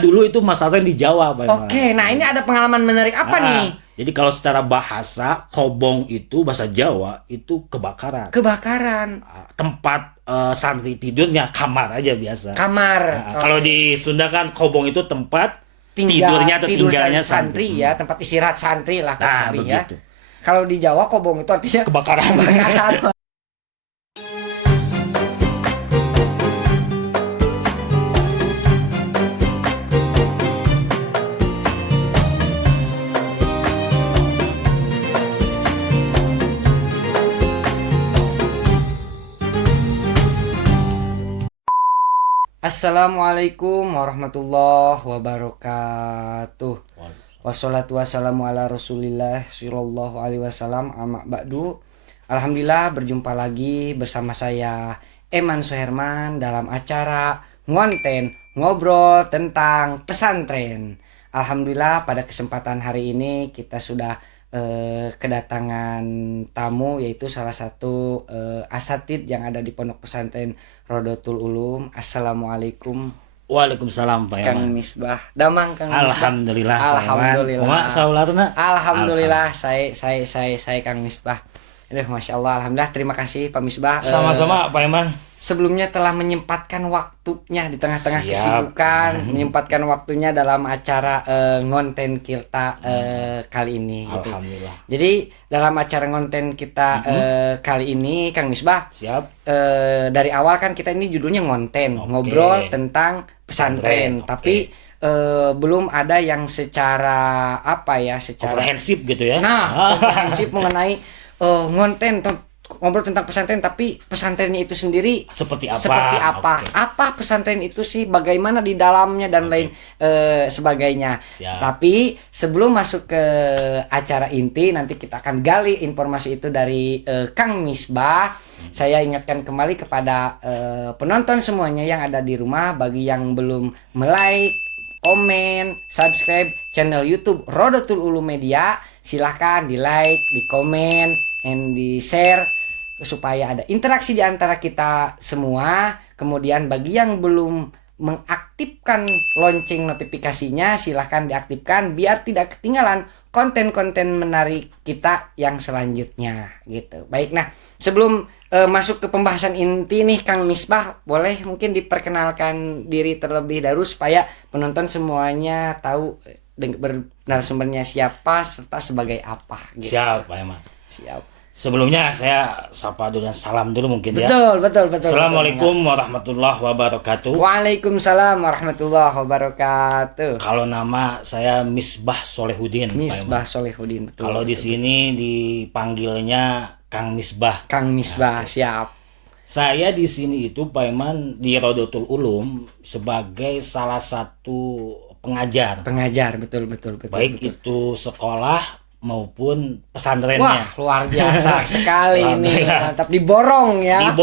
Dulu itu Mas Arten di Jawa, Pak Iman. Oke, nah ini ada pengalaman menarik apa nih? Jadi kalau secara bahasa, kobong itu bahasa Jawa itu kebakaran. Kebakaran. Tempat santri tidurnya kamar aja biasa. Kamar. Kalau di Sunda kan kobong itu tempat tidurnya atau tidur tinggalnya santri ya, tempat istirahat santri lah kurang lebih ya. begitu. Kalau di Jawa kobong itu artinya Kebakaran. kebakaran. Assalamualaikum warahmatullahi wabarakatuh. Wassalatu wassalamu ala rasulillah sallallahu alaihi wasallam, amma ba'du. Alhamdulillah berjumpa lagi bersama saya Eman Suherman dalam acara ngonten ngobrol tentang pesantren. Alhamdulillah pada kesempatan hari ini kita sudah kedatangan tamu, yaitu salah satu asatid yang ada di Pondok Pesantren Rodotul Ulum. Assalamualaikum. Waalaikumsalam, Pak Kang Yaman. Misbah. Damang Kang Misbah. Alhamdulillah. Alhamdulillah. Alhamdulillah. Saya Kang Misbah. Masya Allah, alhamdulillah, terima kasih Pak Misbah. Sama-sama, Pak Yaman. Sebelumnya telah menyempatkan waktunya di tengah-tengah Siap. kesibukan, menyempatkan waktunya dalam acara ngonten kita kali ini. Gitu. Alhamdulillah. Jadi dalam acara ngonten kita kali ini, Kang Misbah, Siap. dari awal kan kita ini judulnya ngonten, Oke. ngobrol tentang pesantren, Oke. tapi belum ada yang secara secara Komprehensif gitu ya. komprehensif mengenai ngonten ngobrol tentang pesantren, tapi pesantrennya itu sendiri Seperti apa? Oke. apa pesantren itu sih, bagaimana di dalamnya dan lain sebagainya. Siap. Tapi sebelum masuk ke acara inti, nanti kita akan gali informasi itu dari Kang Misbah. Saya ingatkan kembali kepada penonton semuanya yang ada di rumah, bagi yang belum like, komen, subscribe channel YouTube Rodotul Ulum Media, silahkan di like, di komen, and di share supaya ada interaksi di antara kita semua. Kemudian bagi yang belum mengaktifkan lonceng notifikasinya, silahkan diaktifkan biar tidak ketinggalan konten-konten menarik kita yang selanjutnya gitu. Baik, nah sebelum masuk ke pembahasan inti nih Kang Misbah, boleh mungkin diperkenalkan diri terlebih dahulu supaya penonton semuanya tahu narasumbernya siapa serta sebagai apa gitu. Siap, Pak Yaman. Siap. Sebelumnya saya sapa dulu dan salam dulu mungkin ya. Betul. Assalamualaikum warahmatullahi wabarakatuh. Waalaikumsalam warahmatullahi wabarakatuh. Kalau nama saya Misbah Solehudin, Pak Misbah Yaman. Solehudin, betul. Kalau di sini dipanggilnya Kang Misbah. Kang Misbah, siap. Saya di sini itu Pak Iman di Rodotul Ulum sebagai salah satu pengajar. Pengajar, betul. Baik betul. itu sekolah maupun pesantrennya. Wah, luar biasa sekali ini. Alhamdulillah. Mantap, diborong ya.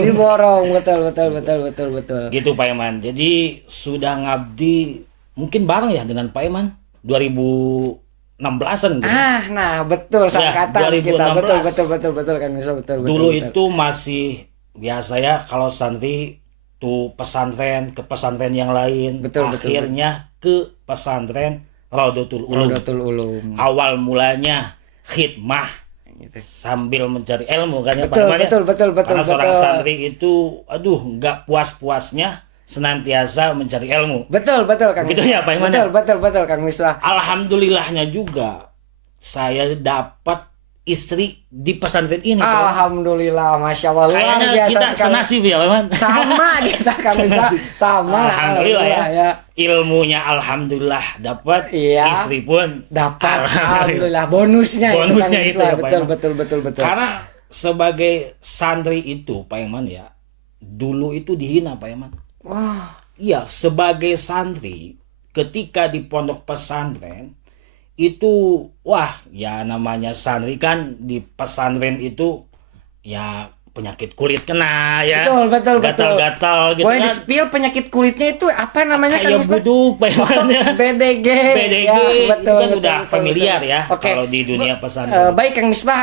Diborong, betul. Gitu Pak Iman. Jadi sudah ngabdi mungkin bareng ya dengan Pak Iman 2016-an gitu. Nah, betul sangkatan kita. 2016. Betul Kang Misbah, betul. Dulu itu masih biasa ya, kalau santri tuh pesantren ke pesantren yang lain. Betul. Akhirnya ke pesantren Rodotul Ulum. Rodotul Ulum. Awal mulanya khidmah Gitu. sambil mencari ilmu kan ya Pak Iman ya? Betul. Karena seorang santri itu nggak puas-puasnya senantiasa mencari ilmu. Betul Kang. Begitu ya, Pak Iman? Betul Kang Misbah. Alhamdulillahnya juga saya dapat istri di pesantren ini. Pak. Alhamdulillah, masya Allah, luar Kayaknya biasa kita sekali. senasib ya Pak Iman. Sama kita Kang Misbah, sama. Alhamdulillah ya. Ilmunya alhamdulillah dapat, Iya. istri pun Dapat, alhamdulillah. Bonusnya Bonusnya Kang itu ya, Misbah. Pak Iman. Betul. Karena sebagai santri itu Pak Iman ya, dulu itu dihina Pak Iman. Wah, Iya, sebagai santri ketika di pondok pesantren itu ya namanya santri kan di pesantren itu ya penyakit kulit kena ya. betul. Gatal-gatal gitu boleh kan. di-spill penyakit kulitnya itu apa namanya Kang Kayak Misbah? buduk Pak Iman ya. BDG. BDG itu kan udah familiar ya Oke. kalau di dunia pesantren. Baik Kang Misbah,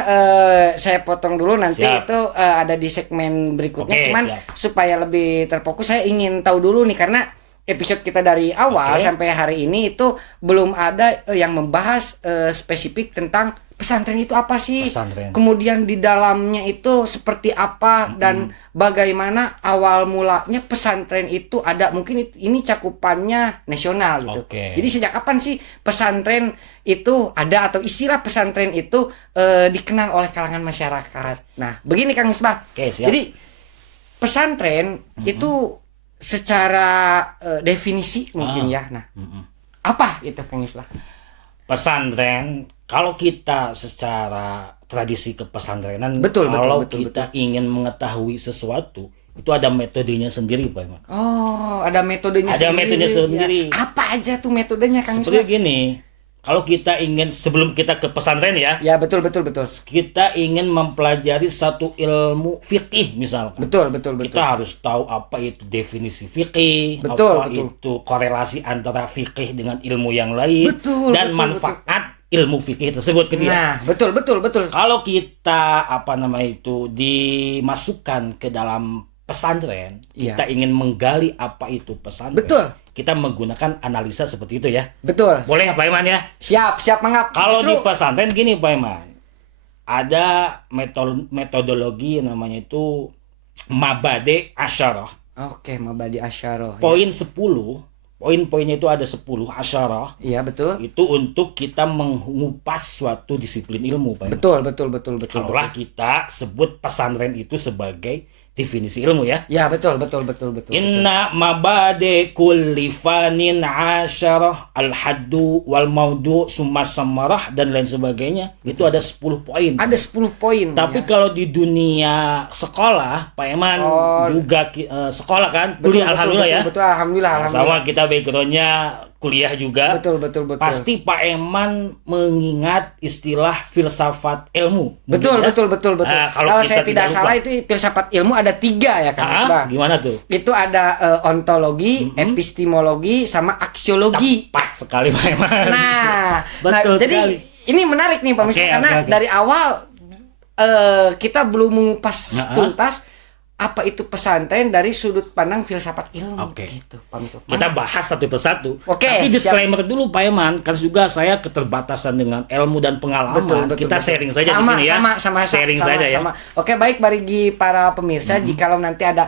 saya potong dulu nanti. Siap. Itu ada di segmen berikutnya. Oke, Cuman siap. supaya lebih terfokus, saya ingin tahu dulu nih, karena episode kita dari awal Oke. sampai hari ini itu belum ada yang membahas spesifik tentang pesantren itu apa sih? Pesantren. Kemudian di dalamnya itu seperti apa dan bagaimana awal mulanya pesantren itu ada, mungkin ini cakupannya nasional gitu. Oke. Jadi sejak kapan sih pesantren itu ada atau istilah pesantren itu dikenal oleh kalangan masyarakat? Nah, begini Kang Misbah. Oke, siap. Jadi pesantren itu secara definisi mungkin ya. Nah, apa itu Kang Misbah? Pesantren, kalau kita secara tradisi kepesantrenan, Betul, kalau betul, kita ingin mengetahui sesuatu, itu ada metodenya sendiri, Pak Iman. Oh, ada metodenya Ada sendiri. metode sendiri. Ya. Apa aja tuh metodenya Kang Seperti Misbah? gini, kalau kita ingin, sebelum kita ke pesantren ya, Ya, betul. kita ingin mempelajari satu ilmu fikih misalkan. Betul. Kita harus tahu apa itu definisi fikih, Betul, apa betul. itu korelasi antara fikih dengan ilmu yang lain, Betul, dan betul, manfaat ilmu fikih tersebut gitu ya. Nah, betul. Kalau kita dimasukkan ke dalam pesantren, Iya. kita ingin menggali apa itu pesantren. Betul. Kita menggunakan analisa seperti itu ya. Betul. Boleh Pak Iman ya? Siap mangap. Kalau di Justru- pesantren gini Pak Iman, ada metodologi yang namanya itu Mabade Asyarah. Oke, Mabadi Asyarah. Poin 10, poin-poinnya itu ada 10 asyarah. Iya, betul. Itu untuk kita mengupas suatu disiplin ilmu Pak Iman. Betul. Kalaulah kita sebut pesantren itu sebagai definisi ilmu ya. Ya, betul. Inna mabade kulli fanin asyarah al-haddu wal maudu summa samarah dan lain sebagainya. Itu ada 10 poin. Ada 10 poin. Tapi ya. kalau di dunia sekolah, Pak Eman juga sekolah kan, kuliah alhamdulillah ya. Betul, alhamdulillah. Sama kita backgroundnya kuliah juga. Betul. Pasti Pak Eman mengingat istilah filsafat ilmu. Betul. Mungkin ya? Nah, Kalau kita saya tidak lupa. salah itu filsafat ilmu ada 3 ya Kang Misbah. Gimana tuh? Itu ada ontologi, epistemologi, sama aksiologi. Tepat sekali Pak Eman. Nah, Betul jadi sekali. ini menarik nih Pak Oke, Misbah karena oke. dari awal kita belum mengupas Nah, tuntas apa itu pesantren dari sudut pandang filsafat ilmu. Oke. Gitu, Pak Misbah. Kita bahas satu persatu. Oke, Tapi disclaimer dulu Pak Eman, kan juga saya keterbatasan dengan ilmu dan pengalaman. Kita sharing saja di sini ya. Sharing saja ya. Oke, baik bagi para pemirsa, jikalau nanti ada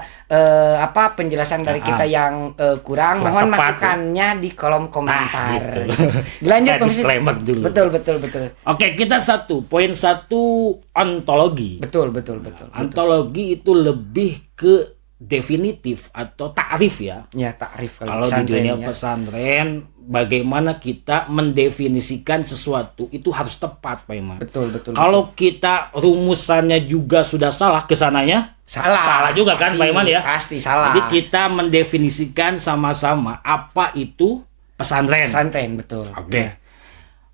penjelasan dari kita yang kurang, mohon tepat, masukannya di kolom komentar. gitu. Dilanjut Kita Pak Misbah. disclaimer dulu. Betul. Oke, kita poin satu ontologi. Betul. Ontologi itu lebih ke definitif atau ta'rif ya. Ya, takrif Kalau di pesantren dunia ya. pesantren, bagaimana kita mendefinisikan sesuatu itu harus tepat, Pak Iman. Betul. Kalau kita rumusannya juga sudah salah kesananya, salah juga kan, Pak Iman ya. Pasti salah. Jadi kita mendefinisikan sama-sama apa itu pesantren. Pesantren, betul. Oke. Ya.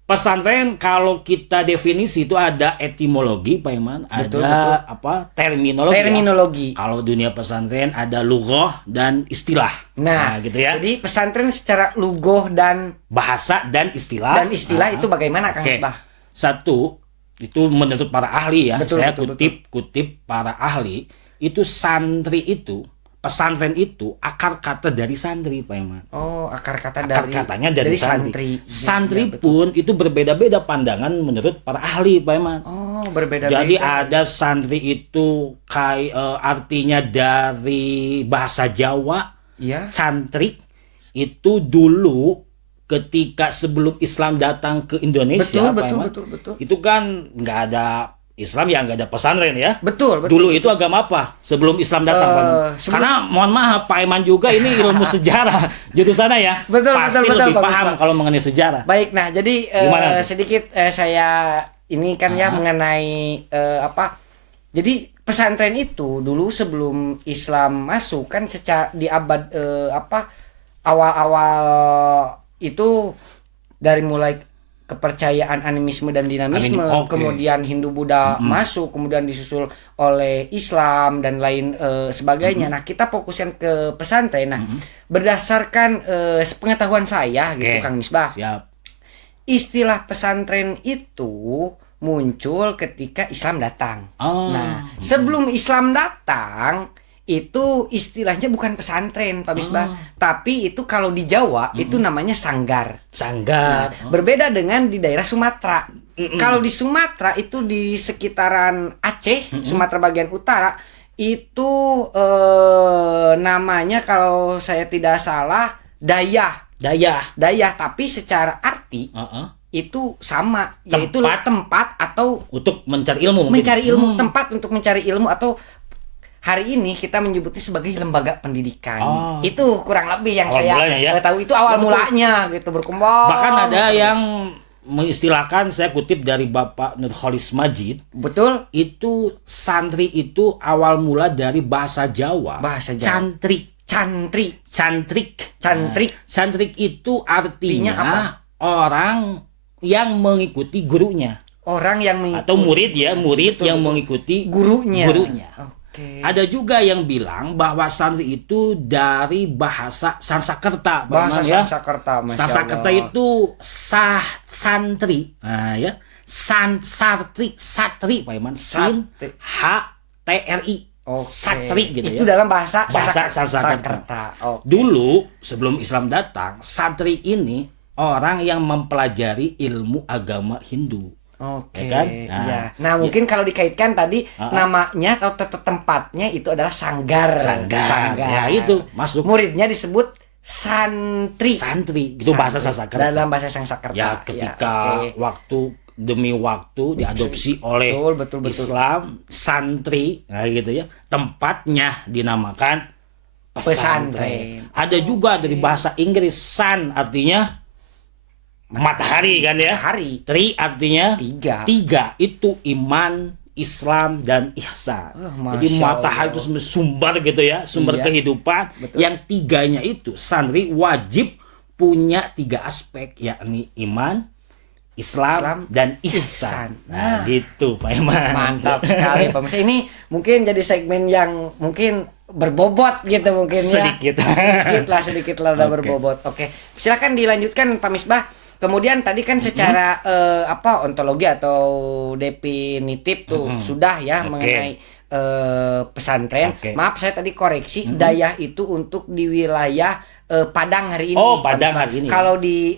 Pesantren kalau kita definisi itu ada etimologi, Pak Iman, Betul, ada terminologi. Terminologi. Ya. Kalau dunia pesantren ada lughah dan istilah. Nah, gitu ya. Jadi pesantren secara lugoh dan Bahasa dan istilah. itu bagaimana Kang Oke. Misbah? Satu, itu menurut para ahli ya. Betul, Saya betul, kutip para ahli, itu santri itu, pesantren itu akar kata dari santri, Pak Iman. Oh, akar Akar katanya dari santri. santri. Santri Ya, betul. pun itu berbeda-beda pandangan menurut para ahli, Pak Iman. Oh, berbeda-beda. Jadi ada santri itu artinya dari bahasa Jawa. Iya. Santri itu dulu ketika sebelum Islam datang ke Indonesia, Pak Iman, Betul. itu kan nggak ada Islam ya, nggak ada pesantren ya. Betul. Dulu itu agama apa sebelum Islam datang, Pak Iman? Karena mohon maaf Pak Iman juga ini ilmu sejarah jurusannya ya. Betul, Pasti betul, lebih Pak paham Misbah. kalau mengenai sejarah. Baik, nah jadi Gimana tuh? sedikit saya ini kan ya mengenai jadi pesantren itu dulu sebelum Islam masuk kan secara di abad awal-awal itu dari mulai kepercayaan animisme dan dinamisme, Oke. kemudian Hindu Buddha masuk, kemudian disusul oleh Islam dan lain sebagainya. Nah, kita fokuskan ke pesantren. Nah, berdasarkan sepengetahuan saya gitu Oke. Kang Misbah. Siap. Istilah pesantren itu muncul ketika Islam datang. Oh. Nah, sebelum Islam datang, itu istilahnya bukan pesantren Pak Misbah, tapi itu kalau di Jawa itu namanya sanggar. Sanggar. Berbeda dengan di daerah Sumatera. Kalau di Sumatera itu di sekitaran Aceh, Sumatera bagian utara itu namanya kalau saya tidak salah Dayah, tapi secara arti itu sama, yaitu tempat atau untuk mencari ilmu. Tempat untuk mencari ilmu, atau hari ini kita menyebutnya sebagai lembaga pendidikan. Itu kurang lebih yang saya tahu, itu awal mulanya gitu, berkembang. Bahkan ada yang mengistilahkan, saya kutip dari Bapak Nurholis Majid. Betul. Itu santri itu awal mula dari bahasa Jawa. Cantrik. Cantrik itu artinya apa? Orang yang mengikuti gurunya. Orang yang mengikuti, atau murid yang mengikuti gurunya. Okay. Ada juga yang bilang bahwa santri itu dari bahasa Sanskerta. Sanskerta itu santri. Nah, ya. Satri, Pak Iman. Sin HTRI. Satri gitu itu ya. Dalam bahasa Sanskerta. Dulu sebelum Islam datang, santri ini orang yang mempelajari ilmu agama Hindu. Oke. Ya kan? Nah, mungkin kalau dikaitkan tadi namanya atau tempatnya itu adalah sanggar. Ya, itu masuk. Muridnya disebut santri. Itu bahasa Sanskerta. Dalam bahasa Sanskerta. Ya, ketika waktu demi waktu diadopsi oleh betul. Islam, santri, nah gitu ya. Tempatnya dinamakan pesantren. Ada juga dari bahasa Inggris, sun artinya matahari kan ya. Tri artinya tiga. Itu iman, Islam, dan ihsan. Jadi matahari itu sumber gitu ya, sumber kehidupan. Betul. Yang tiganya itu santri wajib punya 3 aspek, yakni iman, Islam dan ihsan. Nah, gitu Pak Iman. Mantap sekali Pak Misbah. Ini mungkin jadi segmen yang mungkin berbobot gitu mungkin sedikit. Sedikit lah udah berbobot. Oke. Silakan dilanjutkan Pak Misbah. Kemudian tadi kan secara ontologi atau definitif tuh sudah ya mengenai pesantren. Maaf saya tadi koreksi, Dayah itu untuk di wilayah Padang hari ini. Padang hari ini. Kalau di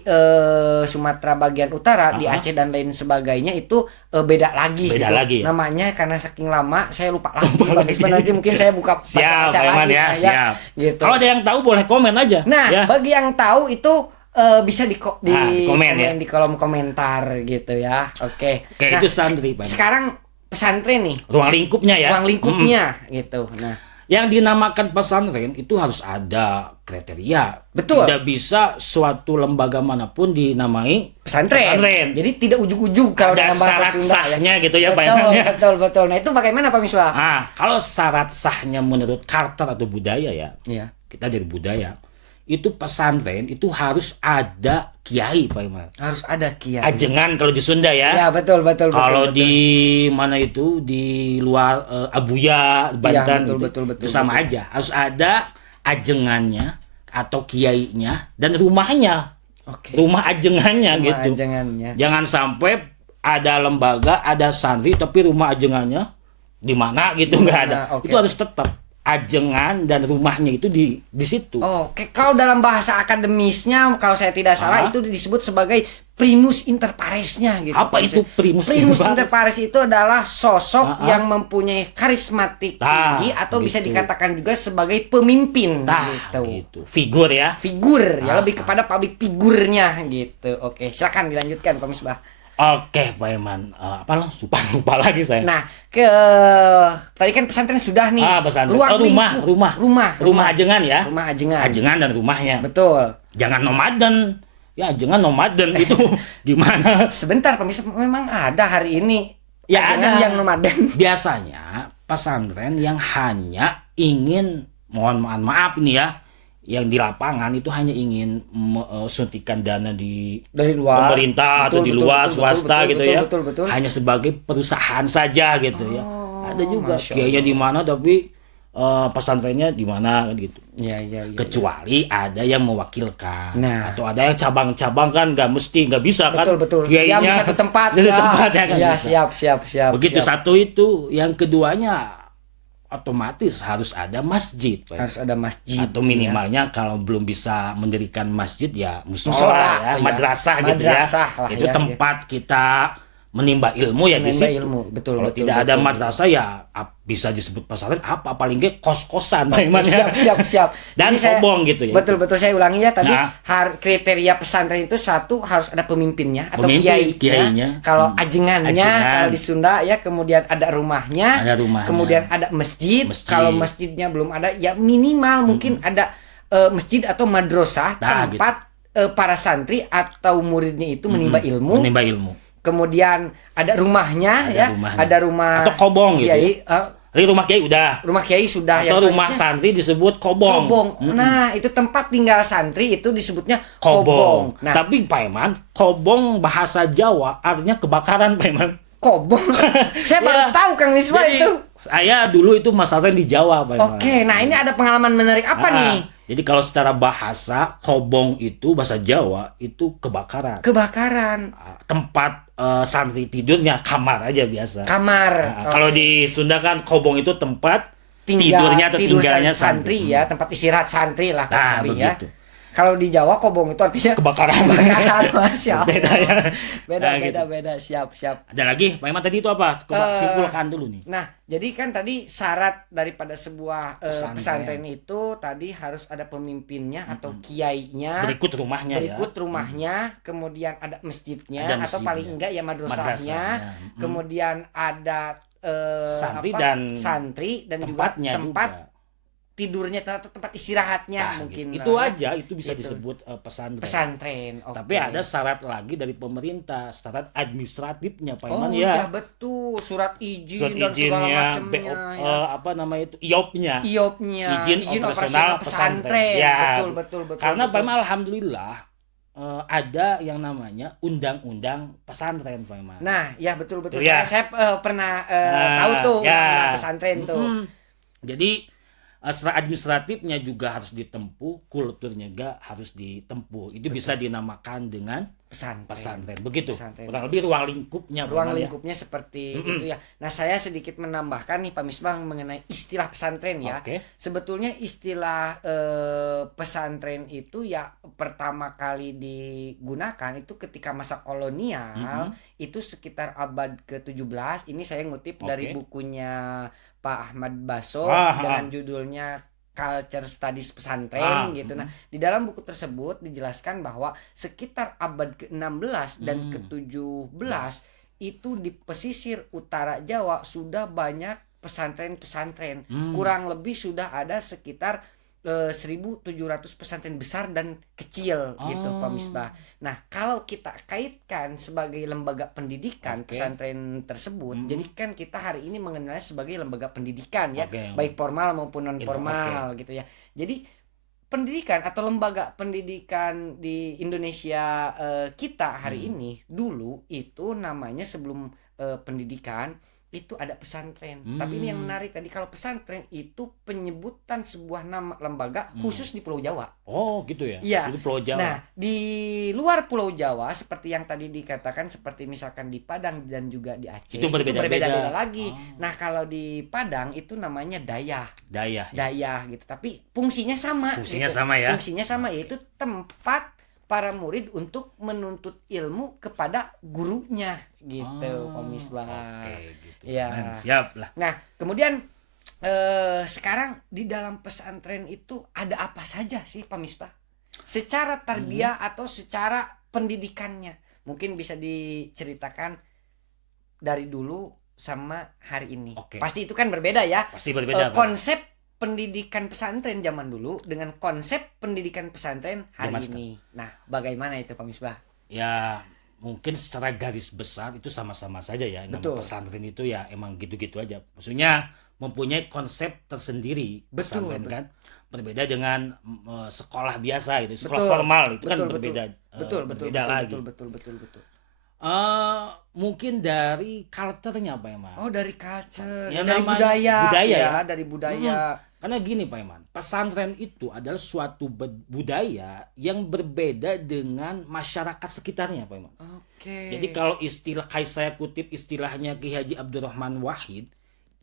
Sumatera bagian utara, di Aceh dan lain sebagainya itu beda lagi. Namanya karena saking lama saya lupa lagi. Nanti mungkin saya buka baca lagi. Siap. Gitu. Kalau ada yang tahu boleh komen aja. Nah, bagi yang tahu itu bisa di komen ya? di kolom komentar gitu ya. Oke. Nah, itu santri Pak. Sekarang pesantren nih. Ruang lingkupnya gitu. Nah, yang dinamakan pesantren itu harus ada kriteria. Betul. Tidak bisa suatu lembaga manapun dinamai pesantren. Jadi tidak ujuk-ujuk kalau dalam bahasa Sunda ya gitu ya Pak. Betul. Nah, itu bagaimana Pak Misbah? Kalau syarat sahnya menurut Carter atau budaya ya. Kita dari budaya. Itu pesantren itu harus ada kiai Pak Iman. Harus ada kiai. Ajengan kalau di Sunda ya. Ya, betul. Kalau di mana itu di luar Abuya, Banten betul. Itu sama aja. Harus ada ajengannya atau kiainya dan rumahnya. Rumah ajengannya gitu. Jangan sampai ada lembaga, ada santri tapi rumah ajengannya di mana gitu nggak ada. Itu harus tetap ajengan dan rumahnya itu di situ. Kalau dalam bahasa akademisnya kalau saya tidak salah itu disebut sebagai primus inter paresnya gitu. Apa itu primus inter pares? Itu adalah sosok yang mempunyai karismatik tinggi atau bisa dikatakan juga sebagai pemimpin gitu. Figur ya. Lebih kepada public figurnya gitu. Oke, silakan dilanjutkan Pak Misbah. Oke, Pak Iman. Lupa lagi saya. Nah, tadi kan pesantren sudah nih. Pesantren. Rumah ajengan ya. Rumah ajengan. Ajengan dan rumahnya. Betul. Jangan nomaden. Ya, ajengan nomaden itu di mana? Sebentar, pemirsa, memang ada hari ini ajengan yang nomaden. Biasanya pesantren yang hanya ingin mohon maaf ini ya, yang di lapangan itu hanya ingin suntikan dana dari luar pemerintah atau di luar swasta gitu ya. Hanya sebagai perusahaan saja gitu ya. Ada juga kiainya di mana tapi pesantrennya di mana kan gitu. Kecuali ada yang mewakilkan atau ada yang cabang-cabang kan nggak bisa kan. Kiainya yang satu tempat ya kan. Ya, siap. Begitu satu itu, yang keduanya otomatis harus ada masjid, Pak. Harus ada masjid. Atau minimalnya kalau belum bisa mendirikan masjid ya Musola, musola ya, ya. madrasah gitu ya. Madrasah lah Itu ya, tempat kita menimba ilmu ya di Menimba situ. ilmu, betul, Kalau betul, tidak ada betul. madrasah ya bisa disebut pesantren apa, paling nggak kos-kosan Pak Iman ya. Siap. Dan Jadi saya- sombong gitu ya. Betul saya ulangi ya tadi, Nah. kriteria pesantren itu satu harus ada pemimpinnya atau Pemimpin, kiainya. kiainya. Kalau ajengannya Ajengan. kalau di Sunda ya, kemudian ada rumahnya, Ada rumahnya. kemudian ada masjid. Masjid. Kalau masjidnya belum ada ya minimal mungkin ada masjid atau madrasah Nah, tempat para santri atau muridnya itu menimba ilmu. Menimba ilmu. Kemudian ada rumahnya ya, rumahnya. ada rumah Atau kobong gitu. kiai, Jadi rumah kiai udah. rumah kiai sudah Atau rumah selanjutnya santri disebut kobong. kobong. Nah, itu tempat tinggal santri itu disebutnya Kobong. kobong. Nah, Tapi Pak Iman, kobong bahasa Jawa artinya kebakaran Pak Iman. kobong. Saya baru Ya. tahu Kang Misbah Jadi, itu. saya dulu itu masalahnya di Jawa Pak Iman. Oke, nah ini ada pengalaman menarik apa nih? Jadi kalau secara bahasa kobong itu bahasa Jawa itu kebakaran. Kebakaran Tempat santri tidurnya kamar aja biasa. kamar. Nah, kalau di Sunda kan kobong itu tempat tidurnya atau tidur tinggalnya santri ya, tempat istirahat santri lah kurang Nah, lebih ya. begitu. Kalau di Jawa kobong itu artinya Kebakaran. kebakaran, Masya Allah. Beda ya. Beda, Nah, gitu. beda. Siap. Ada lagi Pak Iman tadi itu apa? Coba simpulkan dulu nih. Nah, jadi kan tadi syarat daripada sebuah Pesantren. pesantren itu tadi harus ada pemimpinnya atau kiainya, Berikut rumahnya berikut ya. rumahnya, kemudian ada masjidnya, Ada atau masjidnya. paling enggak ya madrasahnya, Madrasahnya. kemudian ada Santri apa, dan santri dan juga Tempatnya tempat juga. tidurnya atau tempat istirahatnya Nah, mungkin gitu. Itu lah ya. aja itu bisa Gitu. disebut pesantren. Pesantren. Oke. Tapi ada syarat lagi dari pemerintah, syarat administratifnya Pak Oh Iman ya ya. betul, surat izin Surat dan segala izinnya, macamnya BO, ya. apa namanya itu, IOP-nya. IOP-nya, Izin operasional pesantren. pesantren. Ya, Betul. Karena betul. Pak Iman alhamdulillah ada yang namanya undang-undang pesantren Pak Iman. Nah, ya betul. Ya. Saya pernah Nah, tahu tuh ya. undang-undang pesantren tuh. Jadi secara administratifnya juga harus ditempuh, kulturnya juga harus ditempuh. Itu bisa dinamakan dengan pesantren. Begitu. Pesantren. Kurang lebih ruang lingkupnya Pak Ruang Iman, ya. lingkupnya seperti itu ya. Nah, saya sedikit menambahkan nih Pak Misbah mengenai istilah pesantren ya. Oke. Sebetulnya istilah pesantren itu ya pertama kali digunakan itu ketika masa kolonial, itu sekitar abad ke-17. Ini saya ngutip dari Oke. bukunya Pak Ahmad Baso Ah, dengan judulnya Culture Studies Pesantren gitu. Nah, di dalam buku tersebut dijelaskan bahwa sekitar abad ke-16 dan ke-17 itu di pesisir utara Jawa sudah banyak pesantren-pesantren. Kurang lebih sudah ada sekitar 1.700 pesantren besar dan kecil gitu Pak Misbah. Nah, kalau kita kaitkan sebagai lembaga pendidikan Oke. pesantren tersebut, jadi kan kita hari ini mengenalnya sebagai lembaga pendidikan ya, Oke. baik formal maupun non formal gitu ya. Jadi pendidikan atau lembaga pendidikan di Indonesia kita hari ini dulu itu namanya sebelum pendidikan itu ada pesantren. Tapi ini yang menarik tadi, kalau pesantren itu penyebutan sebuah nama lembaga khusus di Pulau Jawa. Oh, gitu ya. Iya. Itu Pulau Jawa. Nah, di luar Pulau Jawa seperti yang tadi dikatakan, seperti misalkan di Padang dan juga di Aceh Itu berbeda-beda. berbeda-beda lagi. Nah, kalau di Padang itu namanya Dayah. Daya. Dayah gitu. Tapi fungsinya sama. Fungsinya gitu. sama ya. Fungsinya sama, yaitu tempat para murid untuk menuntut ilmu kepada gurunya gitu, Pak Misbah. Oke, gitu. Ya. Nah, siap lah. Nah, kemudian sekarang di dalam pesantren itu ada apa saja sih Pak Misbah? Secara tarbiyah atau secara pendidikannya. Mungkin bisa diceritakan dari dulu sama hari ini. Oke. Pasti itu kan berbeda ya. Pasti berbeda. Pak. Konsep pendidikan pesantren zaman dulu dengan konsep pendidikan pesantren hari Zaman ini. Nah, bagaimana itu Pak Misbah? Ya, mungkin secara garis besar itu sama-sama saja ya. Nama Betul. pesantren itu ya emang gitu-gitu aja. Maksudnya mempunyai konsep tersendiri Betul, pesantren kan. Berbeda dengan sekolah biasa gitu. Sekolah Betul. formal itu kan Betul, berbeda. Berbeda lagi. Betul. Mungkin dari culture-nya Pak Iman. Oh, dari culture, Ya, dari namanya budaya budaya ya, ya. dari budaya. Karena gini Pak Iman, pesantren itu adalah suatu budaya yang berbeda dengan masyarakat sekitarnya Pak Iman. Oke. Jadi kalau istilah kayak saya kutip istilahnya Ki Haji Abdurrahman Wahid,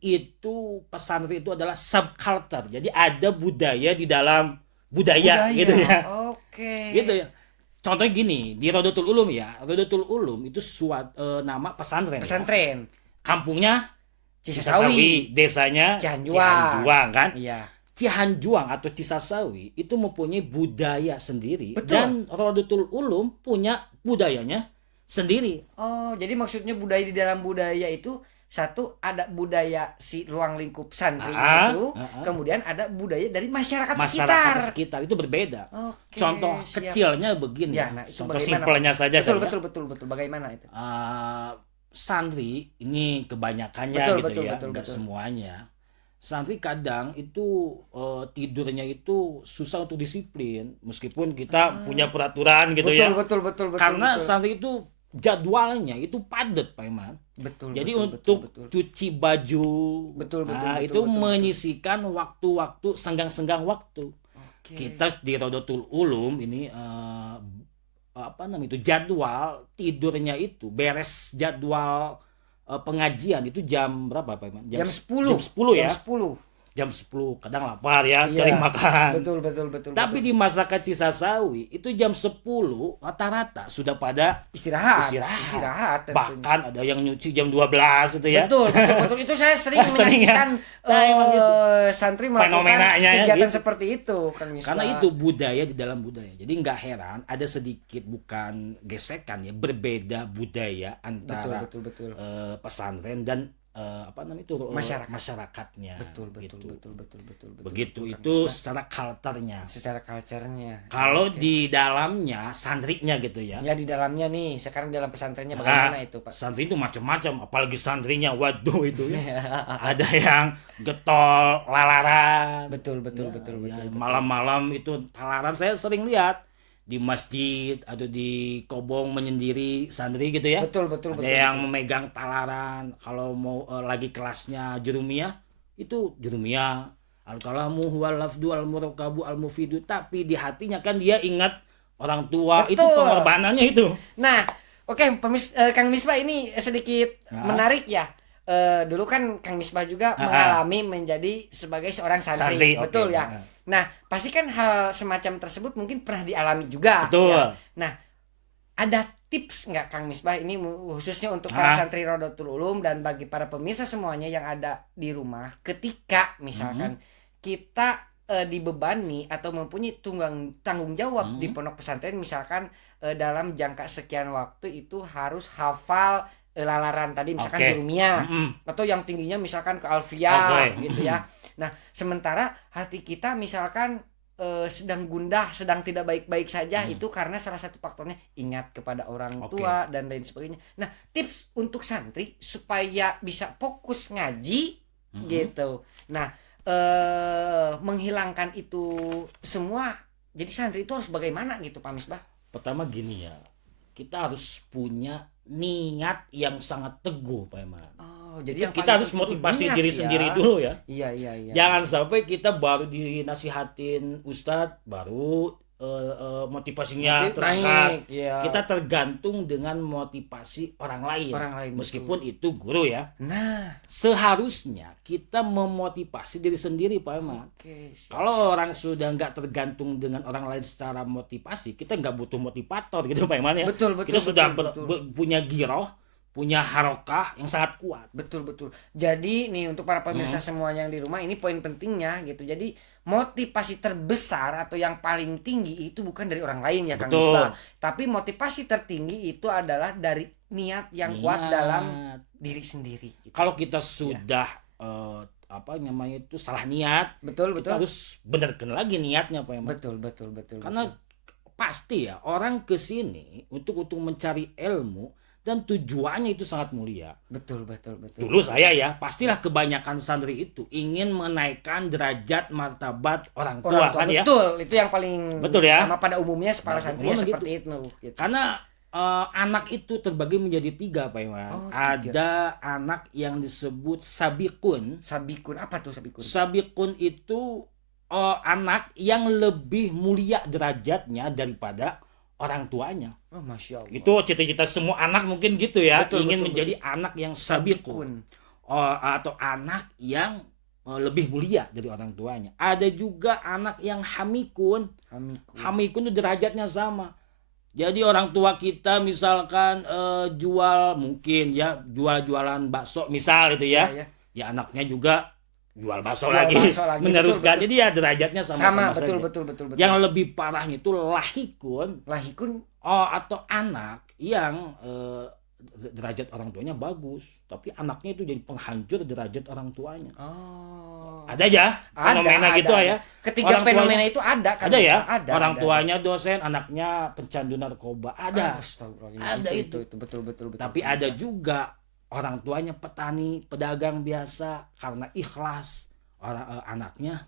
itu pesantren itu adalah subculture. Jadi ada budaya di dalam budaya, gitu ya. Oke. Gitu ya. Contohnya gini, di Rodotul Ulum ya. Rodotul Ulum itu nama pesantren. Pesantren. Kampungnya Cisasawi. desanya Cihanjuang. Cihanjuang kan. Iya. Cihanjuang atau Cisasawi itu mempunyai budaya sendiri. Betul. Dan Rodotul Ulum punya budayanya sendiri. Oh, jadi maksudnya budaya di dalam budaya itu satu ada budaya si ruang lingkup santri itu, kemudian ada budaya dari masyarakat Sekitar itu berbeda. Oke, Contoh siap. kecilnya begini. Ya, nah, itu Contoh bagaimana, simpelnya Pak? saja Betul. Bagaimana itu? Santri ini kebanyakannya Betul, gitu betul, ya, betul, nggak betul. semuanya. Santri kadang itu tidurnya itu susah untuk disiplin, meskipun kita punya peraturan gitu ya. Betul. Karena betul. santri itu jadwalnya itu padat, Pak Iman. Betul. Jadi betul, untuk betul. cuci baju, Betul, itu betul. menyisikan waktu-waktu senggang-senggang waktu. Oke. Kita di Rodotul Ulum ini itu jadwal tidurnya itu beres jadwal pengajian itu jam berapa Pak Iman? Jam 10. Jam 10 ya. Jam 10. Jam 10 kadang lapar ya, Iya. cari makan. Betul. Tapi di masyarakat Cisasawi itu jam 10 rata-rata sudah pada Istirahat. tentunya. Bahkan ada yang nyuci jam 12 itu ya. Betul. Itu saya sering Sering ya. menyaksikan Nah, emang gitu. santri melakukan Fenomenanya ya, kegiatan gitu. seperti itu kan Misbah. Karena itu budaya di dalam budaya. Jadi nggak heran ada sedikit bukan gesekan ya, berbeda budaya antara betul. pesantren dan Masyarakatnya. masyarakatnya. Betul. Gitu. Betul, Begitu kan, itu Misbah. secara culture-nya. Secara culture-nya. Kalau Oke. di dalamnya santrinya gitu ya. Ya di dalamnya nih, sekarang dalam pesantrennya bagaimana itu, Pak? Santri itu macam-macam, apalagi santrinya waduh itu ya. Ada yang getol, lalaran. Betul. Ya, malam-malam itu talaran saya sering lihat di masjid atau di kobong menyendiri santri gitu ya. Betul. Ada yang memegang talaran kalau mau lagi kelasnya jurumiyah itu jurumiyah al-kalamu huwal lafdu al-murakabu al-mufidu, tapi di hatinya kan dia ingat orang tua. Betul. Itu pengorbanannya itu. Nah, oke, Kang Misbah ini sedikit menarik ya. Dulu kan Kang Misbah juga mengalami menjadi sebagai seorang santri, betul oke. ya. Nah, pasti kan hal semacam tersebut mungkin pernah dialami juga. Betul. Ya. Nah, ada tips nggak Kang Misbah ini khususnya untuk para santri Rodotul Ulum dan bagi para pemirsa semuanya yang ada di rumah ketika misalkan kita dibebani atau mempunyai tanggung jawab di pondok pesantren, misalkan dalam jangka sekian waktu itu harus hafal lalaran tadi misalkan jurumiyah atau yang tingginya misalkan ke alfiyah gitu ya. Nah, sementara hati kita misalkan sedang gundah, sedang tidak baik-baik saja, itu karena salah satu faktornya ingat kepada orang tua dan lain sebagainya. Nah, tips untuk santri supaya bisa fokus ngaji gitu. Nah, menghilangkan itu semua, jadi santri itu harus bagaimana gitu Pak Misbah? Pertama gini ya, kita harus punya niat yang sangat teguh Pak Iman. Oh, jadi yang kita paling harus penting motivasi niat diri ya. sendiri dulu ya. Iya. Jangan sampai kita baru dinasihatin Ustadz baru motivasinya Nanti terangkat. naik, ya. Kita tergantung dengan motivasi orang lain. Meskipun itu guru ya. Nah, seharusnya kita memotivasi diri sendiri Pak Iman. siap. Kalau orang sudah nggak tergantung dengan orang lain secara motivasi, kita nggak butuh motivator gitu Pak Iman ya. Betul, kita sudah betul. punya giroh, punya harokah yang sangat kuat. Betul. Jadi nih untuk para pemirsa semuanya yang di rumah, ini poin pentingnya gitu. Jadi motivasi terbesar atau yang paling tinggi itu bukan dari orang lain ya Kang Misbah, tapi motivasi tertinggi itu adalah dari niat yang kuat dalam diri sendiri gitu. Kalau kita sudah itu salah niat, Betul. kita harus benarkan lagi niatnya Pak Iman. Betul. Karena pasti ya orang ke sini untuk mencari ilmu dan tujuannya itu sangat mulia. Betul. Dulu saya ya, pastilah kebanyakan santri itu ingin menaikkan derajat martabat orang tua kan ya. Betul, itu yang paling betul ya. sama pada umumnya para santri seperti itu. Gitu. Karena anak itu terbagi menjadi 3 Pak Iwan. Ada anak yang disebut sabikun. Sabikun apa tuh sabikun? Sabikun itu anak yang lebih mulia derajatnya daripada orang tuanya. Oh, Masya Allah. Itu cita-cita semua anak mungkin gitu ya, Betul, ingin menjadi anak yang sabikun. atau anak yang lebih mulia dari orang tuanya. Ada juga anak yang hamikun. Hamikun itu derajatnya sama. Jadi orang tua kita misalkan jual mungkin ya jualan bakso misal itu ya. Ya, ya. Ya anaknya juga jual bakso Jual lagi. bakso lagi, Meneruskan. betul. Jadi ya derajatnya sama-sama betul, saja. betul. Yang lebih parahnya itu lahikun Lahikun atau anak yang derajat orang tuanya bagus, tapi anaknya itu jadi penghancur derajat orang tuanya. Ada ya fenomena gitu ya. Ketiga Orang fenomena tuanya, itu ada kan? ada ya. Ada. Orang tuanya dosen, anaknya pecandu narkoba. Ada. Astagfirullah. Ada itu betul. Tapi ada juga orang tuanya petani, pedagang biasa karena ikhlas. Anaknya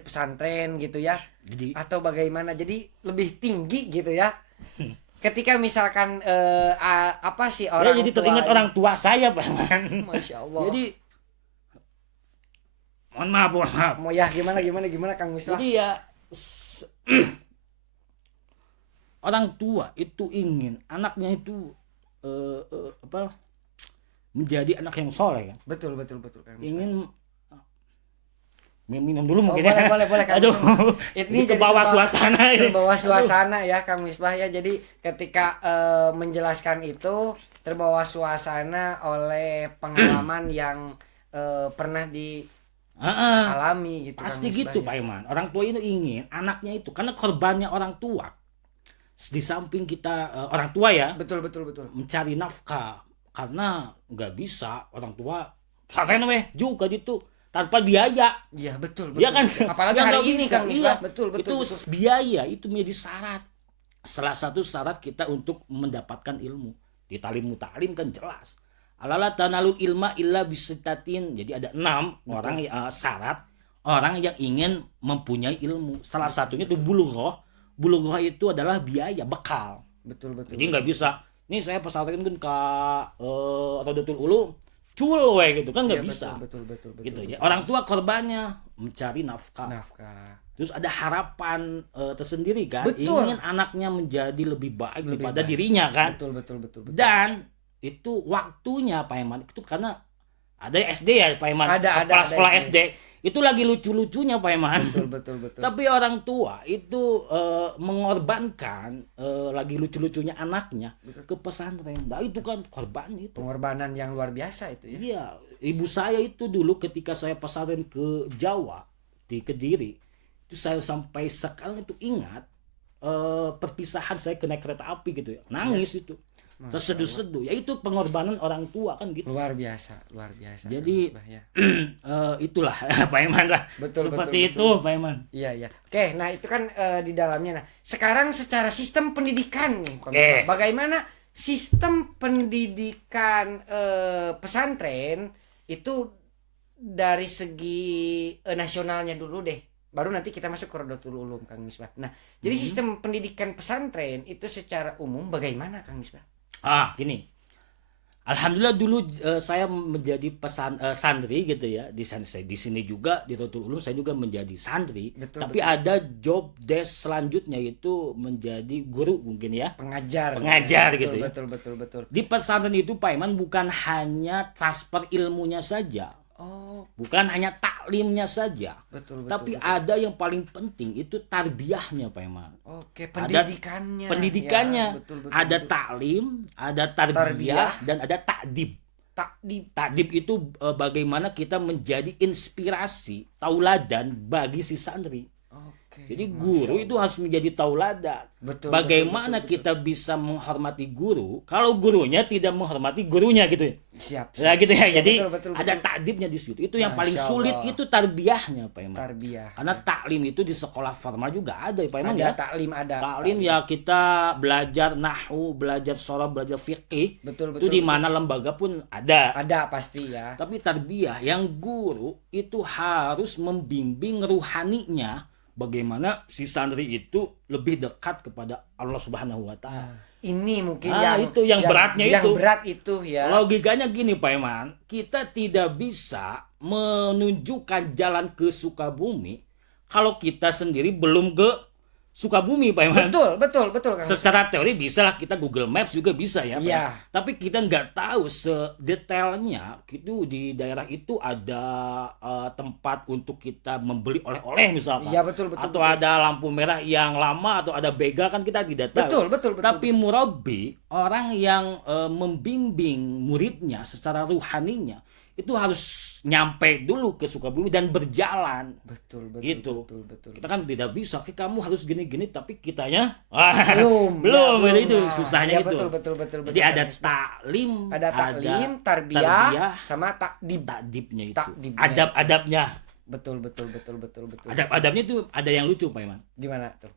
pesantren gitu ya. jadi Atau bagaimana? Jadi lebih tinggi gitu ya. Ketika misalkan apa sih saya orang jadi tua teringat ini- orang tua saya, Pak. Masya Allah. Jadi mohon maaf. mau ya gimana Kang Misbah? Jadi ya orang tua itu ingin anaknya itu menjadi anak yang soleh kan. Betul Kang Misbah. Ingin minum dulu mungkin boleh Kang Aduh, Misbah. ini ke bawah suasana ini. Terbawa suasana ya Kang Misbah ya. Jadi ketika menjelaskan itu terbawa suasana oleh pengalaman yang pernah dialami gitu. Pasti Kang Misbah, gitu ya. Pak Iman. Orang tua itu ingin anaknya itu karena korbannya orang tua. Di samping kita orang tua ya Betul. mencari nafkah karena nggak bisa orang tua pesantren juga gitu tanpa biaya. Iya betul. Ya kan? Apalagi Ya, hari nggak ini bisa. Kang Iya. Misbah. Betul. Itu biaya itu menjadi syarat. Salah satu syarat kita untuk mendapatkan ilmu. Di talim mutalim kan jelas. Alala tanalul ilma illa bisitatin. Jadi ada 6 orang syarat orang yang ingin mempunyai ilmu. Salah satunya itu bulughah. Bulughah itu adalah biaya, bekal. Betul. Jadi nggak bisa. Nih saya pesantren kan ke Rodotul Ulum, cul we gitu kan nggak Iya, bisa. Betul. Gitu ya. Orang tua korbannya mencari nafkah. Nafkah. Terus ada harapan tersendiri kan, Betul. ingin anaknya menjadi lebih baik Lebih daripada baik. dirinya kan. Betul. Dan itu waktunya Pak Iman itu karena ada SD ya Pak Iman, Ada sekolah SD. SD. Itu lagi lucu-lucunya Pak Iman. Betul. Tapi orang tua itu mengorbankan lagi lucu-lucunya anaknya ke pesantren. Nah itu kan korban itu. Pengorbanan yang luar biasa itu ya. Iya, ibu saya itu dulu ketika saya pesantren ke Jawa di Kediri, itu saya sampai sekarang itu ingat perpisahan saya ke naik kereta api gitu ya, nangis itu, terseduh-seduh. Ya itu pengorbanan orang tua kan gitu. Luar biasa. Jadi Kang Misbah, ya. itulah Pak Iman lah. Betul, Seperti betul, itu Pak Iman. Iya. Oke, nah itu kan di dalamnya. Nah, sekarang secara sistem pendidikan nih, Kang Oke. Misbah. Bagaimana sistem pendidikan pesantren itu dari segi nasionalnya dulu deh. Baru nanti kita masuk ke Rodotul Ulum, Kang Misbah. Nah, jadi sistem pendidikan pesantren itu secara umum bagaimana, Kang Misbah? Gini. Alhamdulillah dulu saya menjadi santri gitu ya di sini juga di Rodotul Ulum saya juga menjadi santri. Betul, Tapi ada job desk selanjutnya itu menjadi guru mungkin ya. Pengajar Gitu ya. Betul. Di pesantren itu Pak Iman bukan hanya transfer ilmunya saja, Oh, bukan hanya taklimnya saja, betul. tapi ada yang paling penting itu tarbiyahnya Pak Iman. Oke, Ada pendidikannya. pendidikannya, Ya, betul. ada taklim, ada tarbiyah, dan ada takdib. Takdib. Takdib itu bagaimana kita menjadi inspirasi, tauladan bagi si santri. Oke. Jadi guru itu harus menjadi tauladan. Betul, Bagaimana betul. kita bisa menghormati guru kalau gurunya tidak menghormati gurunya gitu ya. Siap. Ya gitu ya. Jadi betul. ada takdibnya di situ. Itu yang paling Masya sulit Allah. itu tarbiyahnya Pak Iman. Tarbiyah. Karena taklim itu di sekolah formal juga ada ya Pak Iman Ada ya. taklim ada. Taklim ya kita belajar nahwu, belajar shorab, belajar fikih. Betul. Itu di mana lembaga pun ada. Ada pasti ya. Tapi tarbiyah yang guru itu harus membimbing ruhaninya bagaimana si santri itu lebih dekat kepada Allah Subhanahu wa taala. Ini mungkin Itu yang beratnya yang itu. berat itu ya. Logikanya gini Pak Iman, kita tidak bisa menunjukkan jalan ke Sukabumi kalau kita sendiri belum ke Sukabumi Pak Iman. Betul Kang. Secara teori bisa lah, kita Google Maps juga bisa ya Pak. Iya. Tapi kita nggak tahu sedetailnya itu di daerah itu ada tempat untuk kita membeli oleh-oleh misalkan. Iya, betul. Atau ada lampu merah yang lama atau ada begal, kan kita tidak tahu. Betul. Tapi murabi, orang yang membimbing muridnya secara ruhaninya, itu harus nyampe dulu ke Sukabumi dan berjalan. Betul. Kita kan tidak bisa, kamu harus gini-gini, tapi kitanya belum. itu Nah, susahnya ya, itu. betul. Jadi ada taklim, tarbiyah, sama takdibnya itu. Takdibnya. Adab-adabnya. Betul. Adab-adabnya itu ada yang lucu Pak Iman. Gimana tuh?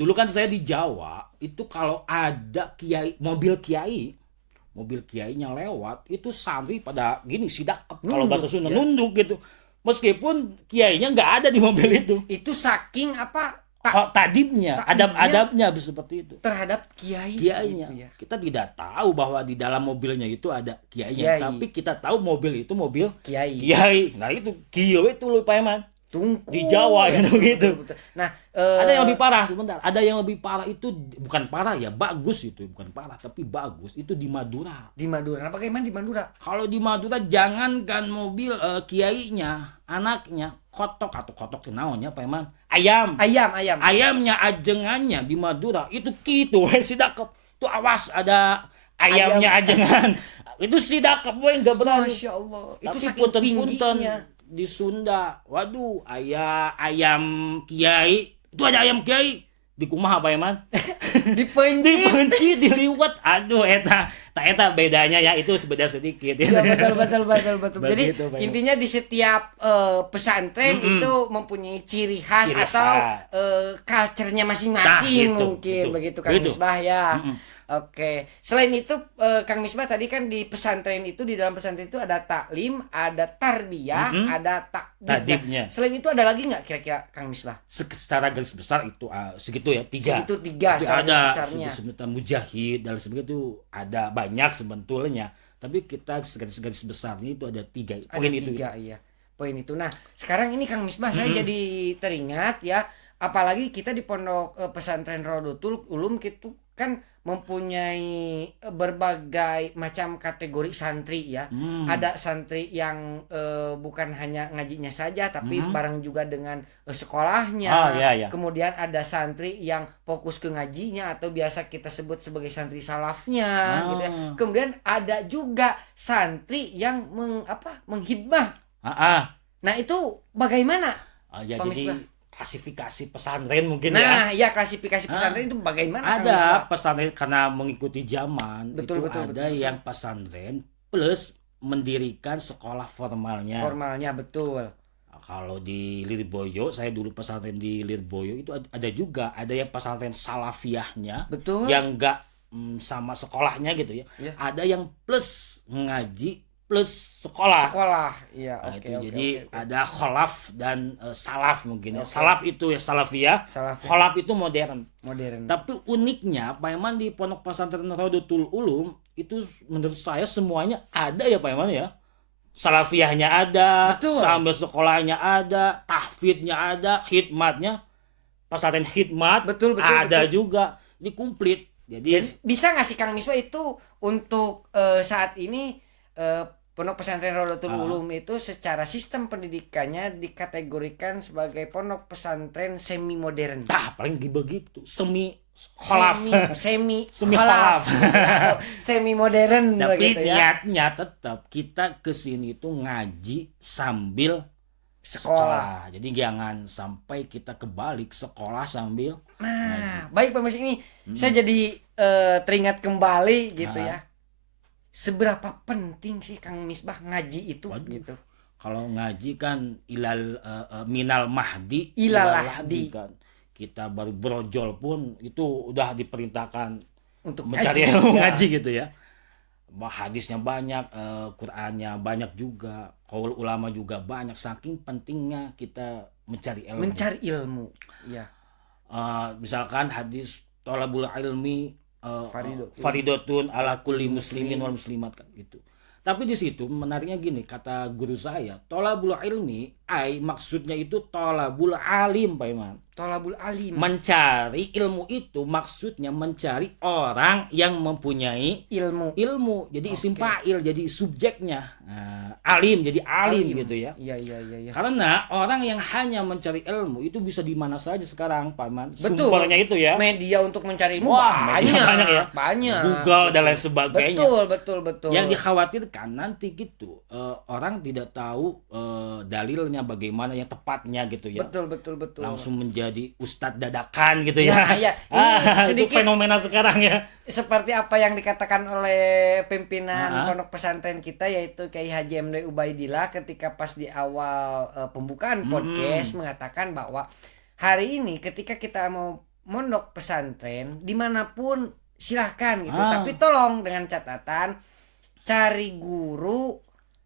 Dulu kan saya di Jawa, itu kalau ada mobil kiainya lewat, itu santri pada gini sidakep, kalau bahasa Sunda, nunduk gitu. Meskipun kiainya nggak ada di mobil itu. Itu saking apa? Tadibnya, adab-adabnya seperti itu. Terhadap Kiainya. gitu ya. Kita tidak tahu bahwa di dalam mobilnya itu ada kiainya, tapi kita tahu mobil itu mobil kiai. Nah itu kiai itu loh Pak Iman. Tungku. Di Jawa gitu. Betul. Nah, ada yang lebih parah sebentar. Ada yang lebih parah itu bukan parah ya, bagus itu, bukan parah tapi bagus. Itu di Madura. Di Madura. Nah, bagaimana di Madura? Kalau di Madura jangankan mobil kiainya, anaknya kotok naonnya Pak Iman? Ayam. Ayamnya ajengannya di Madura itu gitu sidakep. Itu awas ada ayamnya ajengan. Itu sidakep we enggak berani. Masya Allah. Itu Tapi saking tingginya. Di Sunda, waduh, ayam kiai, itu ada ayam kiai di kumaha Pak Iman? Dipencit, diliwat. Aduh, eta bedanya ya, itu beda sedikit. Ya, betul. Jadi Begitu, intinya di setiap pesantren itu mempunyai ciri khas atau culture-nya masing-masing, gitu, mungkin betul. begitu Kang Misbah ya. Oke. Selain itu Kang Misbah tadi kan di pesantren itu, di dalam pesantren itu ada taklim, ada tarbiyah, ada takdibnya. Selain itu ada lagi nggak kira-kira Kang Misbah? Secara garis besar itu segitu ya, 3. Segitu 3 ada besarnya. sebenarnya mujahid dan sebagainya itu ada banyak sebetulnya. Tapi kita garis besarnya itu ada 3. Poin itu. Iya. Poin itu. Nah, sekarang ini Kang Misbah saya jadi teringat ya, apalagi kita di pondok pesantren Rodotul Ulum itu kan mempunyai berbagai macam kategori santri ya. Ada santri yang bukan hanya ngajinya saja, tapi bareng juga dengan sekolahnya. Kemudian ada santri yang fokus ke ngajinya atau biasa kita sebut sebagai santri salafnya gitu ya. Kemudian ada juga santri yang menghidmah. Nah, itu bagaimana? Jadi klasifikasi pesantren mungkin ya. Nah, ya klasifikasi pesantren itu bagaimana? Ada pesantren karena mengikuti zaman. Betul. Yang pesantren plus mendirikan sekolah formalnya. Betul. Kalau di Lirboyo, saya dulu pesantren di Lirboyo itu ada juga, ada yang pesantren salafiyahnya. Betul. Yang enggak sama sekolahnya gitu ya. Ada yang plus ngaji plus sekolah. Iya. Jadi ada kholaf dan salaf mungkin ya. Salaf itu ya salafiyah. Kholaf itu modern. Tapi uniknya Pak Iman di Pondok Pesantren Rodotul Ulum itu menurut saya semuanya ada ya Pak Iman ya. Salafiyahnya ada, sambil sekolahnya ada, tahfidnya ada, khidmatnya, pesantren khidmat ada juga. Ini komplit. Jadi bisa nggak sih Kang Misbah itu untuk saat ini Pondok Pesantren Rodotul Ulum itu secara sistem pendidikannya dikategorikan sebagai pondok pesantren semi modern. Paling begitu, semi kholaf. Semi kholaf. Semi modern. Tapi gitu ya. niatnya tetap kita kesini itu ngaji sambil sekolah. Jadi jangan sampai kita kebalik, sekolah sambil ngaji. Baik Pak Mas, ini saya jadi teringat kembali gitu ya. Seberapa penting sih Kang Misbah ngaji itu? Gitu. Kalau ngaji kan minal mahdi ilal lahdi kan. Kita baru brojol pun itu udah diperintahkan untuk mencari ilmu ngaji gitu ya. Hadisnya banyak, Qur'annya banyak juga, qaul ulama juga banyak, saking pentingnya kita mencari ilmu. Ya. Misalkan hadis thalabul ilmi faridotun ala kulli muslimin wal muslimat kan gitu. Tapi di situ menariknya gini, kata guru saya, thalabul ilmi maksudnya itu tolabul alim Pak Iman. Tolabul alim. Mencari ilmu itu maksudnya mencari orang yang mempunyai ilmu. Jadi isim fa'il, jadi subjeknya. Alim jadi alim gitu ya. Iya. Karena orang yang hanya mencari ilmu itu bisa di mana saja sekarang Pak Iman. Betul. Sumbernya itu ya. Media untuk mencari ilmu banyak ya. Banyak. Google dan lain sebagainya. Betul. Yang dikhawatirkan nanti gitu orang tidak tahu dalilnya bagaimana yang tepatnya gitu ya. Betul. Langsung menjadi ustadz dadakan gitu ya. Iya. Ini sedikit itu fenomena sekarang ya. Seperti apa yang dikatakan oleh pimpinan pondok pesantren kita, yaitu Kiai Haji MD Ubaidillah ketika pas di awal pembukaan podcast mengatakan bahwa hari ini ketika kita mau mondok pesantren dimanapun silahkan gitu, tapi tolong dengan catatan cari guru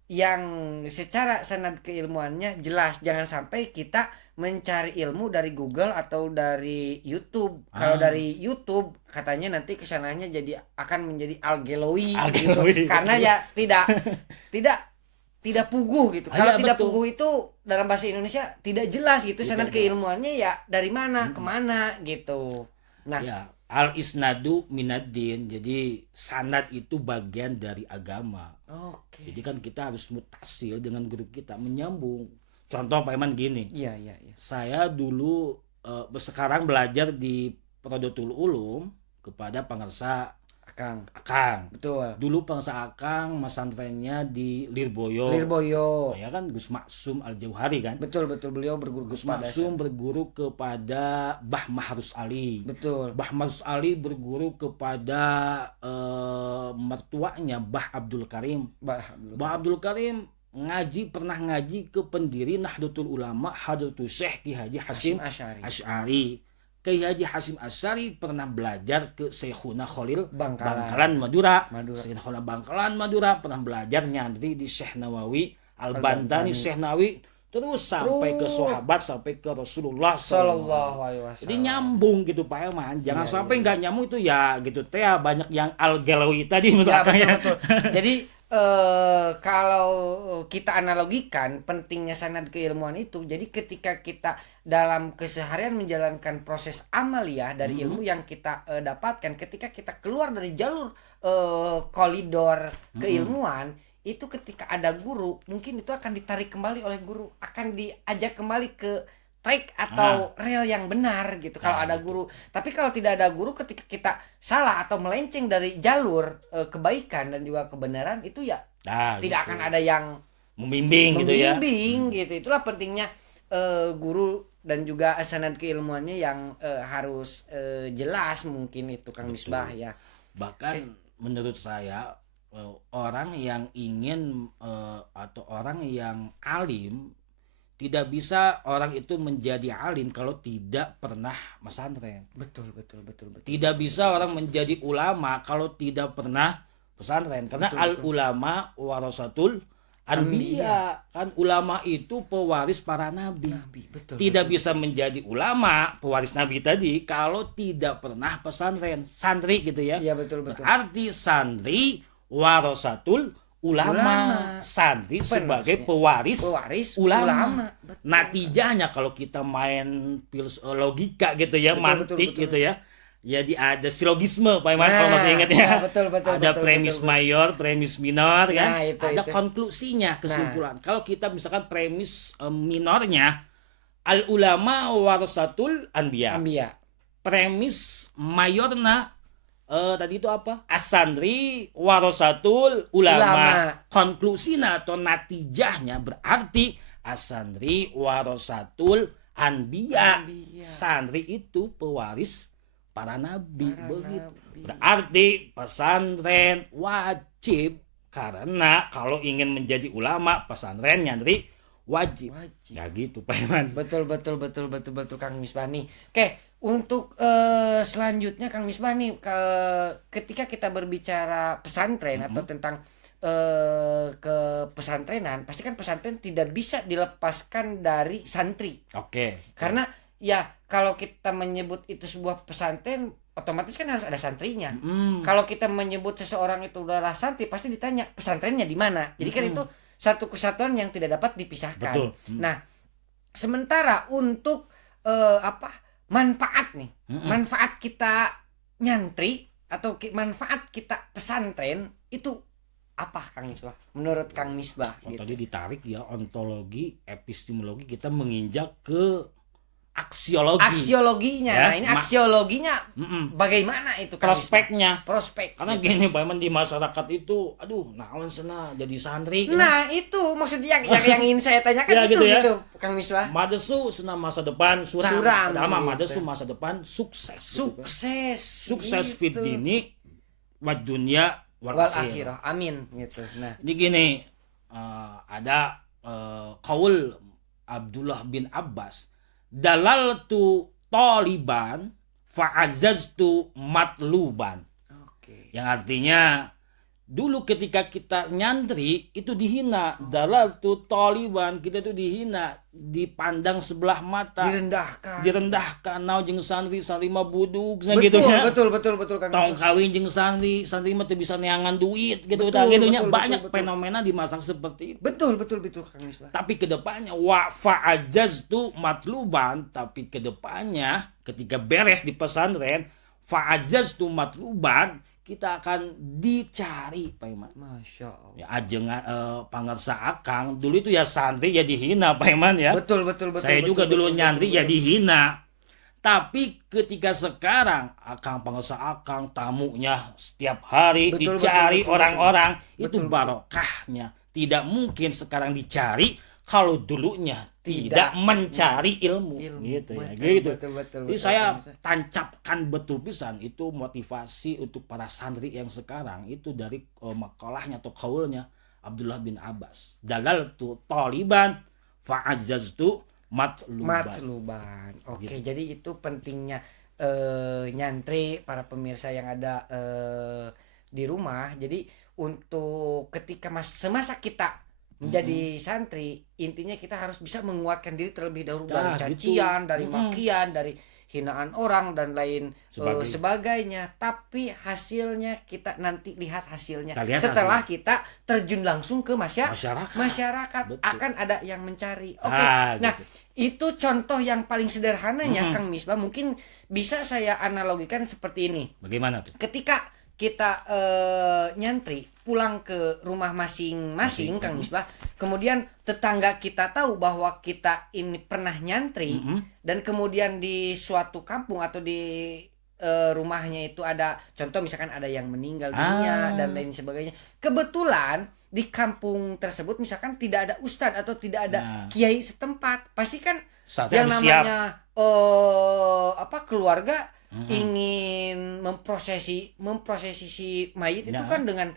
yang secara sanad keilmuannya jelas. Jangan sampai kita mencari ilmu dari Google atau dari YouTube. Kalau dari YouTube katanya nanti kesananya jadi akan menjadi algelowi gitu. Karena ya tidak puguh gitu. Kalau tidak puguh itu dalam bahasa Indonesia tidak jelas gitu sanad keilmuannya ya dari mana kemana gitu. Nah, ya, al isnadu minaddin. Jadi sanad itu bagian dari agama. Jadi kan kita harus mutasil dengan guru kita, menyambung. Contoh Pak Iman gini. Iya. Saya dulu sekarang belajar di Prodotul Ulum kepada Pangarsa Akang. Betul. Dulu Pangarsa Akang pesantrennya di Lirboyo. Ya kan Gus Maksum Al-Jauhari kan. Betul beliau berguru Gus Maksum berguru kepada Bah Mahrus Ali. Betul. Bah Mahrus Ali berguru kepada mertuanya Bah Abdul Karim. Bah Abdul Karim pernah ngaji ke pendiri Nahdlatul Ulama Hadratus Syekh Ki Haji Hasyim Asy'ari. Ki Haji Hasyim Asy'ari pernah belajar ke Syekhuna Khalil Bangkalan Madura. Syekhuna Khalil Bangkalan Madura pernah belajar nyantri di Syekh Nawawi Al-Bantani Syekh Nawawi, terus sampai ke sahabat, sampai ke Rasulullah sallallahu alaihi wasallam. Jadi nyambung gitu Pak Iman. Jangan sampai nggak nyambung itu ya gitu teh banyak yang al-galawi tadi betul. Jadi kalau kita analogikan pentingnya sanad keilmuan itu, jadi ketika kita dalam keseharian menjalankan proses amaliyah dari ilmu yang kita dapatkan, ketika kita keluar dari jalur koridor keilmuan, itu ketika ada guru, mungkin itu akan ditarik kembali oleh guru, akan diajak kembali ke track atau rel yang benar gitu kalau ada guru. Tapi kalau tidak ada guru, ketika kita salah atau melenceng dari jalur kebaikan dan juga kebenaran, itu ya tidak akan ada yang membimbing gitu. Itulah pentingnya guru dan juga sanad keilmuannya yang harus jelas, mungkin itu Kang Misbah ya. Bahkan menurut saya orang yang ingin atau orang yang alim, tidak bisa orang itu menjadi alim kalau tidak pernah pesantren. Betul. Tidak bisa orang menjadi ulama kalau tidak pernah pesantren. Karena al ulama warasatul anbiya. Kan ulama itu pewaris para nabi. Tidak bisa menjadi ulama pewaris nabi tadi kalau tidak pernah pesantren. Santri gitu ya. Iya betul. Berarti santri warasatul ulama. Santri sebagai pewaris ulama. Natijahnya kalau kita main logika gitu ya, mantik gitu ya, jadi ada silogisme Pak Iman kalau masih ingat ya. Ada premis mayor, premis minor kan. Ada konklusinya, kesimpulan. Kalau kita misalkan premis minornya al ulama warasatul anbiya. Premis mayorna tadi itu apa? As-santri warasatul ulama. Konklusina atau natijahnya berarti as-santri warasatul anbiya. Santri itu pewaris para nabi. Begitu. Berarti pesantren wajib, karena kalau ingin menjadi ulama pesantren nyantri wajib. Ya gitu Pak Iman. Betul Kang Misbah nih. Oke. Untuk selanjutnya Kang Misbah nih, ketika kita berbicara pesantren atau tentang ke pesantrenan, pasti kan pesantren tidak bisa dilepaskan dari santri. Karena ya kalau kita menyebut itu sebuah pesantren, otomatis kan harus ada santrinya. Kalau kita menyebut seseorang itu adalah santri, pasti ditanya pesantrennya di mana. Jadi kan itu satu kesatuan yang tidak dapat dipisahkan. Nah, sementara untuk manfaat nih, manfaat kita nyantri atau manfaat kita pesantren itu apa, Kang Misbah? Menurut Kang Misbah gitu. Tadi ditarik ya ontologi, epistemologi, kita menginjak ke aksiologinya. Ya, nah ini aksiologinya bagaimana itu, Kang prospeknya? Prospek. Karena gitu. Gini, Pak, di masyarakat itu, aduh, naon sana jadi santri. Nah, itu maksudnya yang ingin saya tanyakan ya, itu gitu, Kang Misbah. Madesu senang masa depan suram. Padahal madesu masa depan sukses. Sukses gitu. fit dini wad dunya wal akhirah. Amin gitu. Nah, jadi gini, ada qaul Abdullah bin Abbas, dalaltu taliban fa'azaztu matluban. Yang artinya dulu ketika kita nyantri itu dihina, dalaltu taliban, kita itu dihina, dipandang sebelah mata, direndahkan. Nau jeung santri mah budug gitu nya. Betul Kang. Tong kawin jeung santri mah teu bisa neangan duit gitu dah gitu nya. Banyak fenomena di masa seperti itu. Betul Kang Misbah. Tapi kedepannya wa fa'ajaztu matluban, tapi kedepannya ketika beres di pesantren fa'ajaztu matluban, kita akan dicari, Pak Iman. Masya Allah. Ya ajeng pangersa akang dulu itu ya santri ya dihina, Pak Iman ya. Betul. Saya juga dulu nyantri ya dihina. Tapi ketika sekarang akang pangersa akang tamunya setiap hari dicari orang-orang, itu barokahnya. Tidak mungkin sekarang dicari kalau dulunya tidak mencari ilmu gitu ya. Betul, jadi saya tancapkan betul pisan itu motivasi untuk para santri yang sekarang itu dari makalahnya atau qaulnya Abdullah bin Abbas, dalaltu taliban fa'azzaztu matluban. Oke, jadi itu pentingnya nyantri para pemirsa yang ada di rumah. Jadi untuk ketika semasa kita menjadi santri, intinya kita harus bisa menguatkan diri terlebih dahulu dari cacian, dari makian, dari hinaan orang dan lain sebagainya. Tapi hasilnya kita nanti lihat hasilnya setelah kita terjun langsung ke masyarakat. Akan ada yang mencari. Oke. Nah, itu contoh yang paling sederhananya, Kang Misbah. Mungkin bisa saya analogikan seperti ini. Bagaimana tuh? Ketika kita nyantri pulang ke rumah masing-masing, Kang Misbah, kemudian tetangga kita tahu bahwa kita ini pernah nyantri, dan kemudian di suatu kampung atau di rumahnya itu ada contoh misalkan ada yang meninggal dunia dan lain sebagainya. Kebetulan di kampung tersebut misalkan tidak ada ustadz atau tidak ada kiai setempat, pasti kan yang namanya keluarga ingin memprosesi si mayit itu kan dengan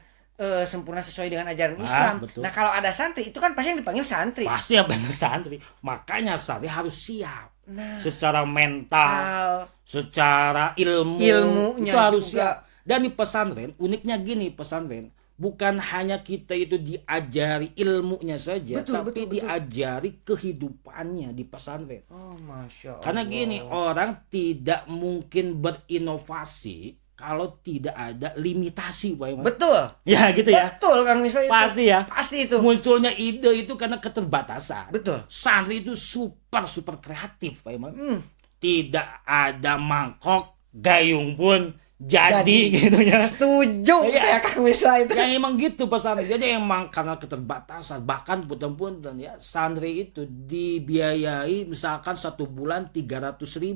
sempurna sesuai dengan ajaran Islam. Betul. Nah, kalau ada santri itu kan pasti yang dipanggil santri. Pasti yang dipanggil santri. Makanya santri harus siap. Secara mental, secara ilmunya itu harus juga siap. Dan di pesantren uniknya gini, pesantren bukan hanya kita itu diajari ilmunya saja, tapi diajari kehidupannya di pesantren. Masya Allah. Karena gini, orang tidak mungkin berinovasi kalau tidak ada limitasi, Pak Iman. Betul. Ya gitu ya. Betul, Kang Misbah itu. Pasti ya. Pasti itu. Munculnya ide itu karena keterbatasan. Betul. Santri itu super kreatif, Pak Iman. Tidak ada mangkok, gayung pun jadi gitu ya. Setuju saya, Kang Misbah itu. Ya emang gitu Pak Santri. Jadi emang karena keterbatasan, bahkan punten ya santri itu dibiayai misalkan 1 bulan 300.000,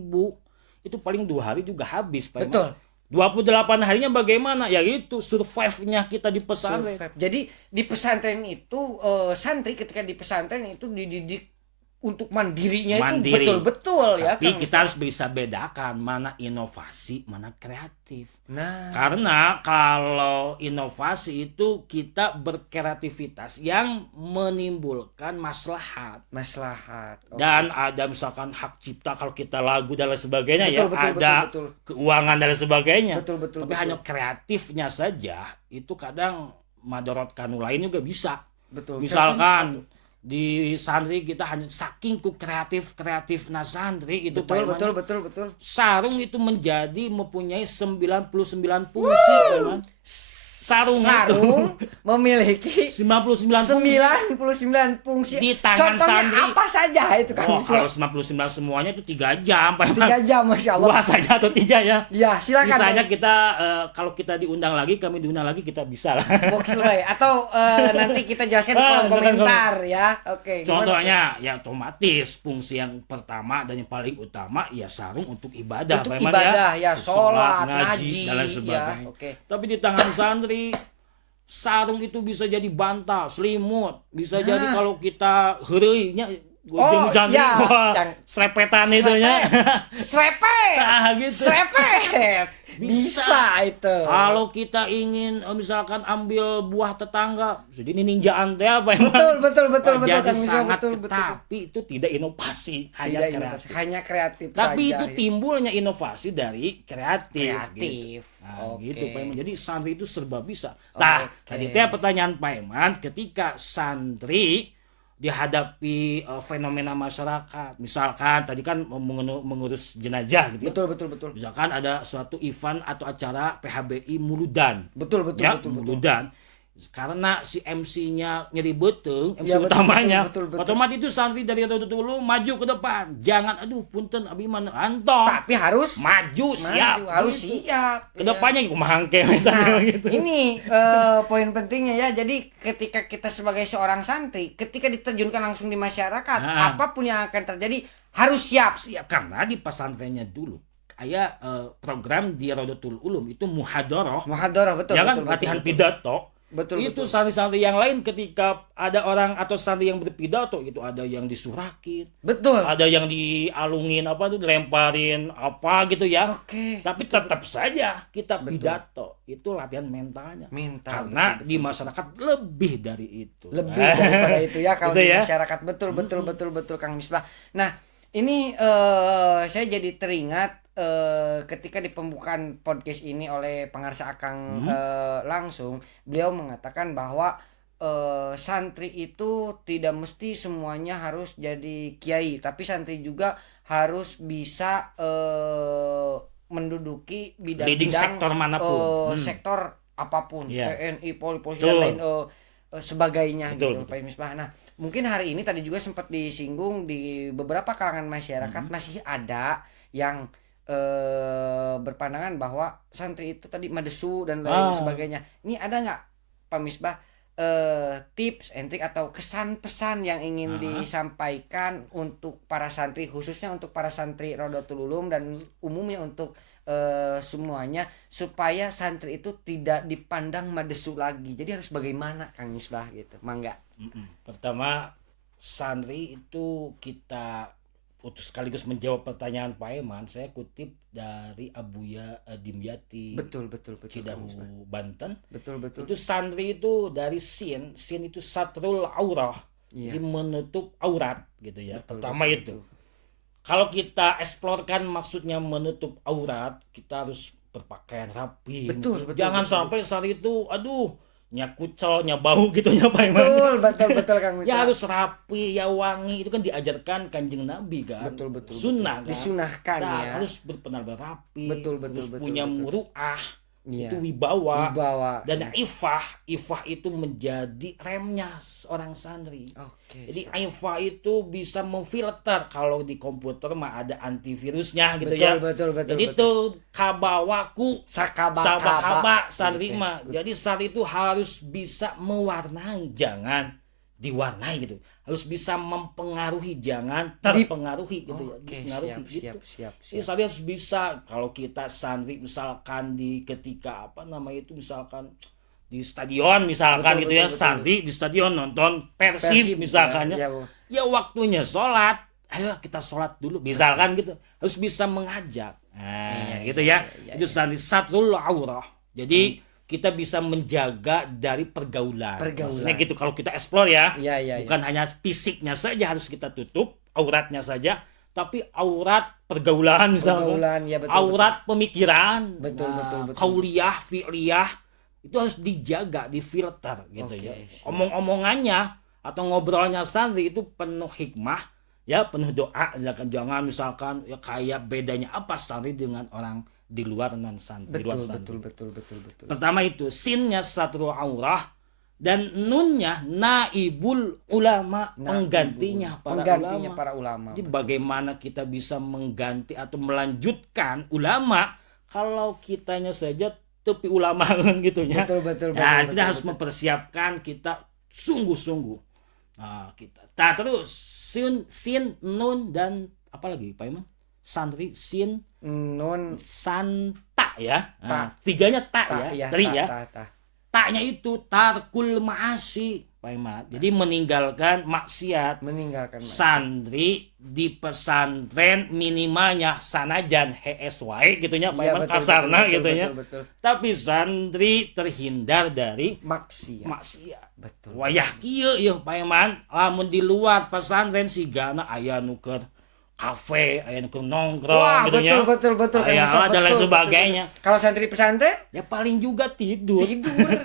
itu paling 2 hari juga habis, Pak. Betul. 28 harinya bagaimana? Ya itu survive-nya kita di pesantren. Jadi di pesantren itu santri ketika di pesantren itu dididik untuk mandirinya itu betul-betul ya. Tapi kita harus bisa bedakan mana inovasi, mana kreatif. Nah, karena kalau inovasi itu kita berkreativitas yang menimbulkan maslahat. Okay. Dan ada misalkan hak cipta kalau kita lagu dan lain sebagainya, ada keuangan dan lain sebagainya. Tapi hanya kreatifnya saja itu kadang madorot lain juga bisa. Misalkan di santri kita hanya saking ku kreatif santri itu betul. Sarung itu mempunyai 99 puisi, teman. sarung memiliki 99 fungsi 99 fungsi. di tangan Contohnya santri. apa saja itu Kang Oh, Misbah? kalau 99 semuanya itu 3 jam, Pak. 3 jam Masya Allah. 2 saja atau 3 ya. Ya, silakan. Misalnya kita kalau kita diundang lagi, kami diundang lagi, kita bisa lah. Oke, atau nanti kita jelaskan di kolom komentar ya. Oke. Contohnya ya otomatis fungsi yang pertama dan yang paling utama ya sarung untuk ibadah, Untuk Pak Iman, ibadah ya, Untuk sholat, ngaji, dan lain sebagainya. ya, oke. Tapi di tangan santri sarung itu bisa jadi bantal, selimut, bisa jadi kalau kita heureuy nya iya, yang srepetan itu nya. Srepet. Nah, gitu. Srepet. Bisa itu. Kalau kita ingin misalkan ambil buah tetangga, jadi ini ninjaan teh apa emang? Betul Jadi Kang Misbah, sangat betul. tapi itu tidak inovasi, hanya Tidak kreatif. inovasi, hanya kreatif Tapi saja. itu timbulnya inovasi dari kreatif. Kreatif. Gitu. Nah, Oke. gitu Pak Iman. Jadi santri itu serba bisa. Nah, Oke. tadi teh pertanyaan Pak Iman, ketika santri dihadapi fenomena masyarakat, misalkan tadi kan mengurus jenazah gitu. Betul. Misalkan ada suatu event atau acara PHBI Muludan. Betul. Muludan. Karena si MC-nya nyeri beteng, MC Ya, betul, utamanya, betul. otomatis itu santri dari Rodotul Ulum maju ke depan. Jangan aduh punten abi mana antong. Tapi harus Maju siap. harus gitu. siap. Kedepannya kumaha hangke misalnya Nah, gitu. ini poin pentingnya ya. Jadi ketika kita sebagai seorang santri, ketika diterjunkan langsung di masyarakat, Nah. apapun yang akan terjadi harus siap. Siap karena di pesantrennya dulu kayak program di Rodotul Ulum itu muhadharah. Muhadharah betul. Ya kan betul, latihan betul. pidato. Betul. Itu santri-santri yang lain ketika ada orang atau santri yang berpidato itu ada yang disurakin, Betul. ada yang dialungin apa tuh dilemparin apa gitu ya. Oke. Tapi tetap saja kita pidato itu latihan mentalnya. Mental. Karena di masyarakat lebih dari itu. Lebih daripada itu ya kalau Gitu di ya. masyarakat. Betul Kang Misbah. Nah, ini saya jadi teringat ketika di pembukaan podcast ini oleh pengarsa Akang langsung, beliau mengatakan bahwa santri itu tidak mesti semuanya harus jadi kiai, tapi santri juga harus bisa menduduki Leading bidang-bidang sektor manapun. sektor apapun, Iya. TNI, polisi Betul. dan lain sebagainya Betul, gitu Pak Misbah. Nah, mungkin hari ini tadi juga sempat disinggung di beberapa kalangan masyarakat masih ada yang berpandangan bahwa santri itu tadi madesu dan lain sebagainya. Ini ada nggak Pak Misbah tips and trick atau kesan pesan yang ingin disampaikan untuk para santri, khususnya untuk para santri Rodotul Ulum dan umumnya untuk semuanya, supaya santri itu tidak dipandang madesu lagi. Jadi harus bagaimana Kang Misbah gitu. Mangga. Pertama, santri itu kita sekaligus menjawab pertanyaan Pak Eman, saya kutip dari Abuya Dimyati Betul Cidahu Kang Misbah. Banten. Betul. Itu santri itu dari sin itu satrul aurah, Iya. jadi menutup aurat gitu ya. Pertama betul, itu. Kalau kita eksplorkan maksudnya menutup aurat, kita harus berpakaian rapi. Betul, Jangan betul. sampai santri itu aduh nya kucel, nya bau gitu nya Pak Eman. Betul Kang Misbah. Ya harus rapi, ya wangi. Itu kan diajarkan Kanjeng Nabi kan. Betul. Sunnah kan. Disunahkan Nah, ya. harus berpenampilan rapi. Betul, harus betul, punya betul. muruah. Iya. Itu wibawa. Dan Iya. ifah itu menjadi remnya seorang santri. Oke. Jadi ifah itu bisa memfilter, kalau di komputer mah ada antivirusnya gitu Betul, ya. betul. Jadi itu kabawaku sabakaba santri mah. Jadi santri itu harus bisa mewarnai, jangan diwarnai gitu. Harus bisa mempengaruhi, jangan terpengaruhi gitu ya. Oke, Dipengaruhi gitu. siap. Jadi santri harus bisa, kalau kita santri misalkan di ketika apa namanya itu misalkan di stadion misalkan Betul, gitu ya, betul. santri di stadion nonton Persib misalkan ya. Ya waktunya sholat, ayo kita sholat dulu misalkan gitu. Harus bisa mengajak. Nah, gitu ya. Itu santri satrul aurah. Jadi kita bisa menjaga dari pergaulan. Maksudnya gitu kalau kita explore ya. Iya. Bukan hanya fisiknya saja harus kita tutup, auratnya saja, tapi aurat pergaulan misalnya. Ya, betul, aurat pemikiran. Betul. Kauliyah, fi'liyah itu harus dijaga, difilter gitu ya. Omong-omongannya atau ngobrolnya santri itu penuh hikmah, ya penuh doa. Jangan misalkan ya kayak bedanya apa santri dengan orang di luar non santri, di luar santri. Betul. Pertama itu sinnya satrul aurah dan nunnya naibul ulama, penggantinya para ulama. Jadi bagaimana kita bisa mengganti atau melanjutkan ulama kalau kitanya saja tepi ulama kan gitunya. Betul. Kita harus mempersiapkan kita sungguh-sungguh. Kita. Terus sin, nun dan apa lagi Pak Iman? Santri, sin, nun, santa ya. Tiganya ya. Tadi ya. Taknya itu tarkul ma'asi Pak Iman. Jadi meninggalkan maksiat. Santri di pesantren minimalnya sanajan HSY gitunya Pak Iman, kasarna gitunya. Tapi santri terhindar dari maksiat. Betul. Wayah kieu yeuh Pak Iman, lamun di luar pesantren sigana aya nuker kafe, aya nuker nongkrong gitunya. Betul. Aya dan lain sebagainya. Kalau santri pesantren ya paling juga tidur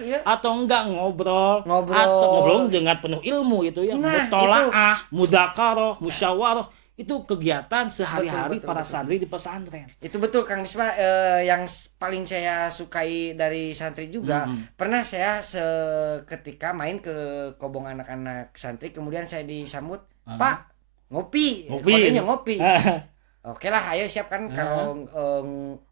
ya. Atau enggak ngobrol atau ngobrol dengan penuh ilmu itu ya. Mutolaah, mudzakarah, musyawarah, itu kegiatan sehari-hari para santri di pesantren. Itu betul Kang Misbah. Yang paling saya sukai dari santri juga, pernah saya seketika main ke kobong anak-anak santri, kemudian saya disambut, Pak, ngopi. Kodenya ngopi. Oke lah, ayo siapkan. Kalau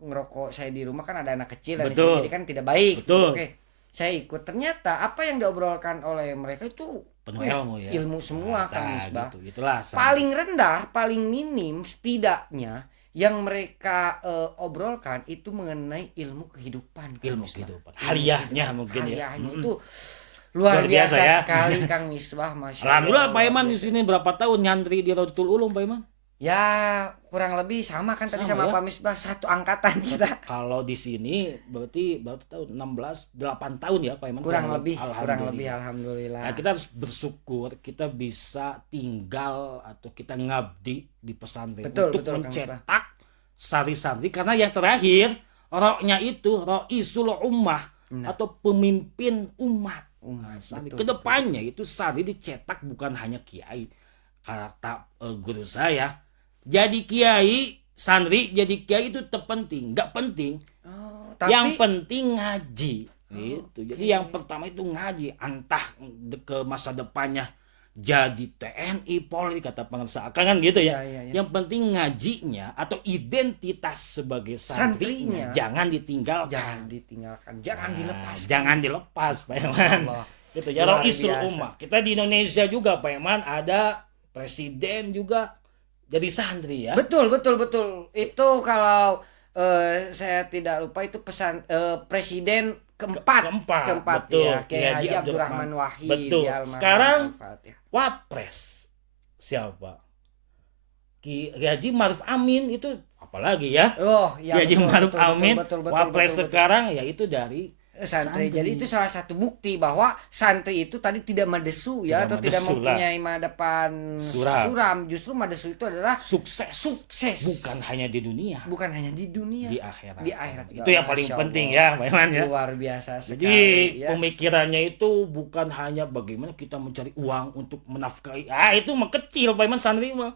ngerokok saya di rumah kan ada anak kecil dan jadi kan tidak baik. Oke, saya ikut. Ternyata apa yang diobrolkan oleh mereka itu penuh ilmu ya. Ilmu semua Kang Misbah. Itulah paling rendah, paling minim setidaknya yang mereka obrolkan itu mengenai ilmu kehidupan. Ilmu kehidupan. Hariahnya mungkin ya. Hariahnya itu luar biasa ya. Sekali Kang Misbah, Masya Allah. Alhamdulillah Pak Iman di sini berapa tahun nyantri di Raudatul Ulum Pak Iman? Ya kurang lebih sama kan tadi sama Pak Misbah, satu angkatan kita. Kalau di sini berarti berapa tahun? 8 tahun ya Pak Iman. Kurang lebih alhamdulillah. Nah, kita harus bersyukur kita bisa tinggal atau kita ngabdi di pesantren untuk mencetak santri-santri, karena yang terakhir rohnya itu roisul ummah atau pemimpin umat. Kedepannya itu santri dicetak bukan hanya kiai. Kata guru saya, jadi kiai, santri jadi kiai itu terpenting, nggak penting. Yang penting ngaji. Gitu. Jadi yang pertama itu ngaji, entah ke masa depannya jadi TNI, Polri, kata pengusaha kan gitu ya. Yang penting ngajinya atau identitas sebagai santrinya jangan ditinggalkan. Jangan dilepas Pak Iman. Gitu ya, Roisul Ummah. Kita di Indonesia juga Pak Iman ada presiden juga jadi santri ya. Betul. Itu kalau saya tidak lupa itu presiden keempat ya, Kiai Haji Abdurrahman Wahid. Betul. Sekarang wapres siapa? Kiai Haji Ma'ruf Amin itu apalagi ya? Kiai Haji Ma'ruf Amin wapres sekarang yaitu dari santri. Jadi itu salah satu bukti bahwa santri itu tadi tidak madesu ya, atau tidak mempunyai depan suram. Justru madesu itu adalah sukses. Bukan hanya di dunia. Di akhirat. Itu yang paling penting ya, Pak Iman ya. Luar biasa sekali. Jadi pemikirannya itu bukan hanya bagaimana kita mencari uang untuk menafkahi. Itu mah kecil Pak Iman, santri mah.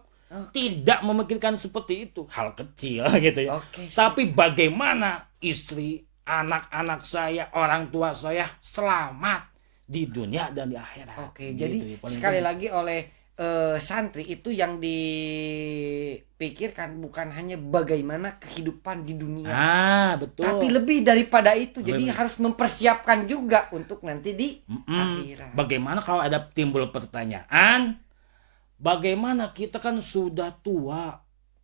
Tidak memikirkan seperti itu, hal kecil gitu ya. Tapi bagaimana istri, anak-anak saya, orang tua saya selamat di dunia dan di akhirat. Jadi sekali lagi oleh santri itu yang dipikirkan bukan hanya bagaimana kehidupan di dunia. Betul. Tapi lebih daripada itu. Jadi harus mempersiapkan juga untuk nanti di akhirat. Bagaimana kalau ada timbul pertanyaan, bagaimana kita kan sudah tua,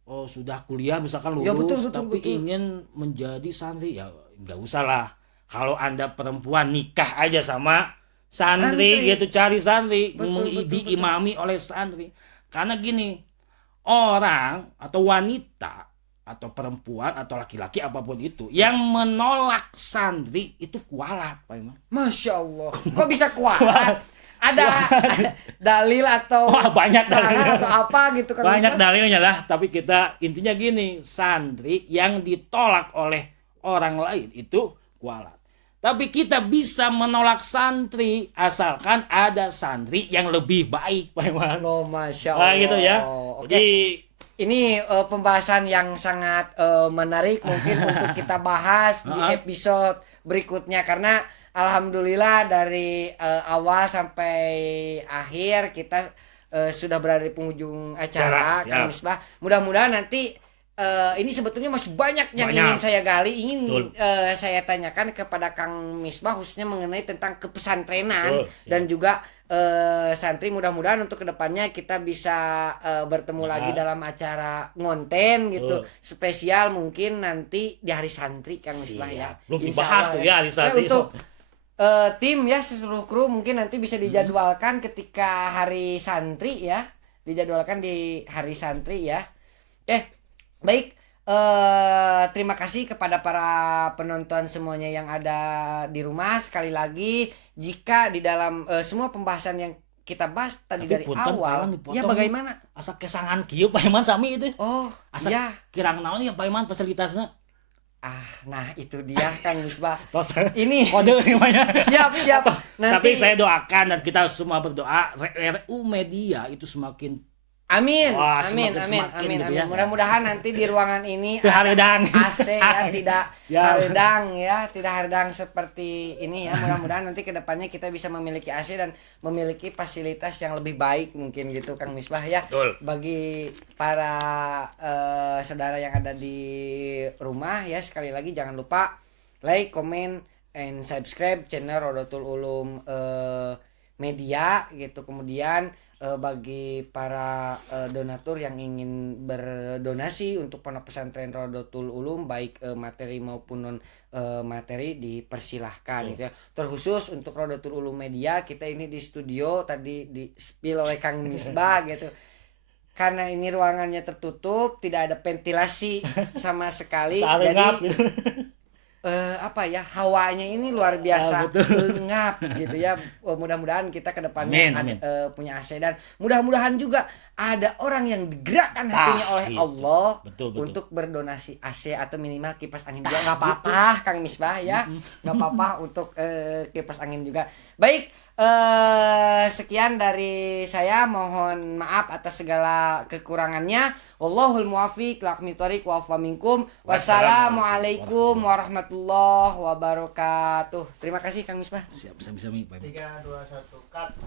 sudah kuliah misalkan lulus, tapi ingin menjadi santri, ya nggak usah lah. Kalau Anda perempuan nikah aja sama santri. Gitu, cari santri, diimami oleh santri. Karena gini, orang atau wanita atau perempuan atau laki-laki apapun itu yang menolak santri itu kualat Pak Iman. Masya Allah, kok bisa kualat? Ada dalil atau banyak dalil atau apa gitu kan? Banyak dalilnya lah, tapi kita intinya gini, santri yang ditolak oleh orang lain itu kualat. Tapi kita bisa menolak santri asalkan ada santri yang lebih baik, Pak Iman. Masya Allah. Gitu ya. Jadi Ini pembahasan yang sangat menarik mungkin untuk kita bahas di episode berikutnya karena alhamdulillah dari awal sampai akhir kita sudah berada di penghujung acara Kang Misbah. Mudah-mudahan nanti ini sebetulnya masih banyak yang ingin saya gali, ingin saya tanyakan kepada Kang Misbah khususnya mengenai tentang kepesantrenan dan juga santri. Mudah-mudahan untuk kedepannya kita bisa bertemu lagi dalam acara ngonten gitu spesial mungkin nanti di hari santri Kang Misbah ya. Belum dibahas tuh ya hari santri. Untuk tim ya seluruh kru mungkin nanti bisa dijadwalkan ketika hari santri ya, dijadwalkan di hari santri ya. Baik, terima kasih kepada para penonton semuanya yang ada di rumah. Sekali lagi, jika di dalam semua pembahasan yang kita bahas tadi dari awal, ya bagaimana? Asa kesangan kieu Pak Iman sami itu. Oh, asa ya. kirang naon ya Pak Iman fasilitasnya. Nah itu dia Kang Misbah. Ini kode namanya. Siap. Tapi saya doakan dan kita semua berdoa RU Media itu semakin Amin. Wah, Amin. gitu ya. Mudah-mudahan nanti di ruangan ini haredang AC ya, tidak haredang ya, tidak haredang seperti ini ya. Mudah-mudahan nanti kedepannya kita bisa memiliki AC dan memiliki fasilitas yang lebih baik mungkin gitu Kang Misbah ya. Betul. Bagi para saudara yang ada di rumah ya, sekali lagi jangan lupa like, comment, and subscribe channel Rodotul Ulum Media gitu. Kemudian bagi para donatur yang ingin berdonasi untuk pondok pesantren Rodotul Ulum baik materi maupun non materi dipersilahkan gitu ya. Terkhusus untuk Rodotul Ulum Media kita ini di studio tadi di spill oleh Kang Misbah gitu. Karena ini ruangannya tertutup, tidak ada ventilasi sama sekali. Jadi hawanya ini luar biasa ngap gitu ya. Mudah-mudahan kita kedepannya punya AC dan mudah-mudahan juga ada orang yang digerakkan hatinya oleh Allah untuk berdonasi AC atau minimal kipas angin juga nggak apa-apa Kang Misbah ya, nggak apa-apa untuk kipas angin juga. Baik, sekian dari saya, mohon maaf atas segala kekurangannya. Wallahul muwaffiq ila aqwamit thoriq wa afa minkum. Wassalamualaikum warahmatullahi wabarakatuh. Terima kasih Kang Misbah. Siap, sami-sami. 3 2 1 cut.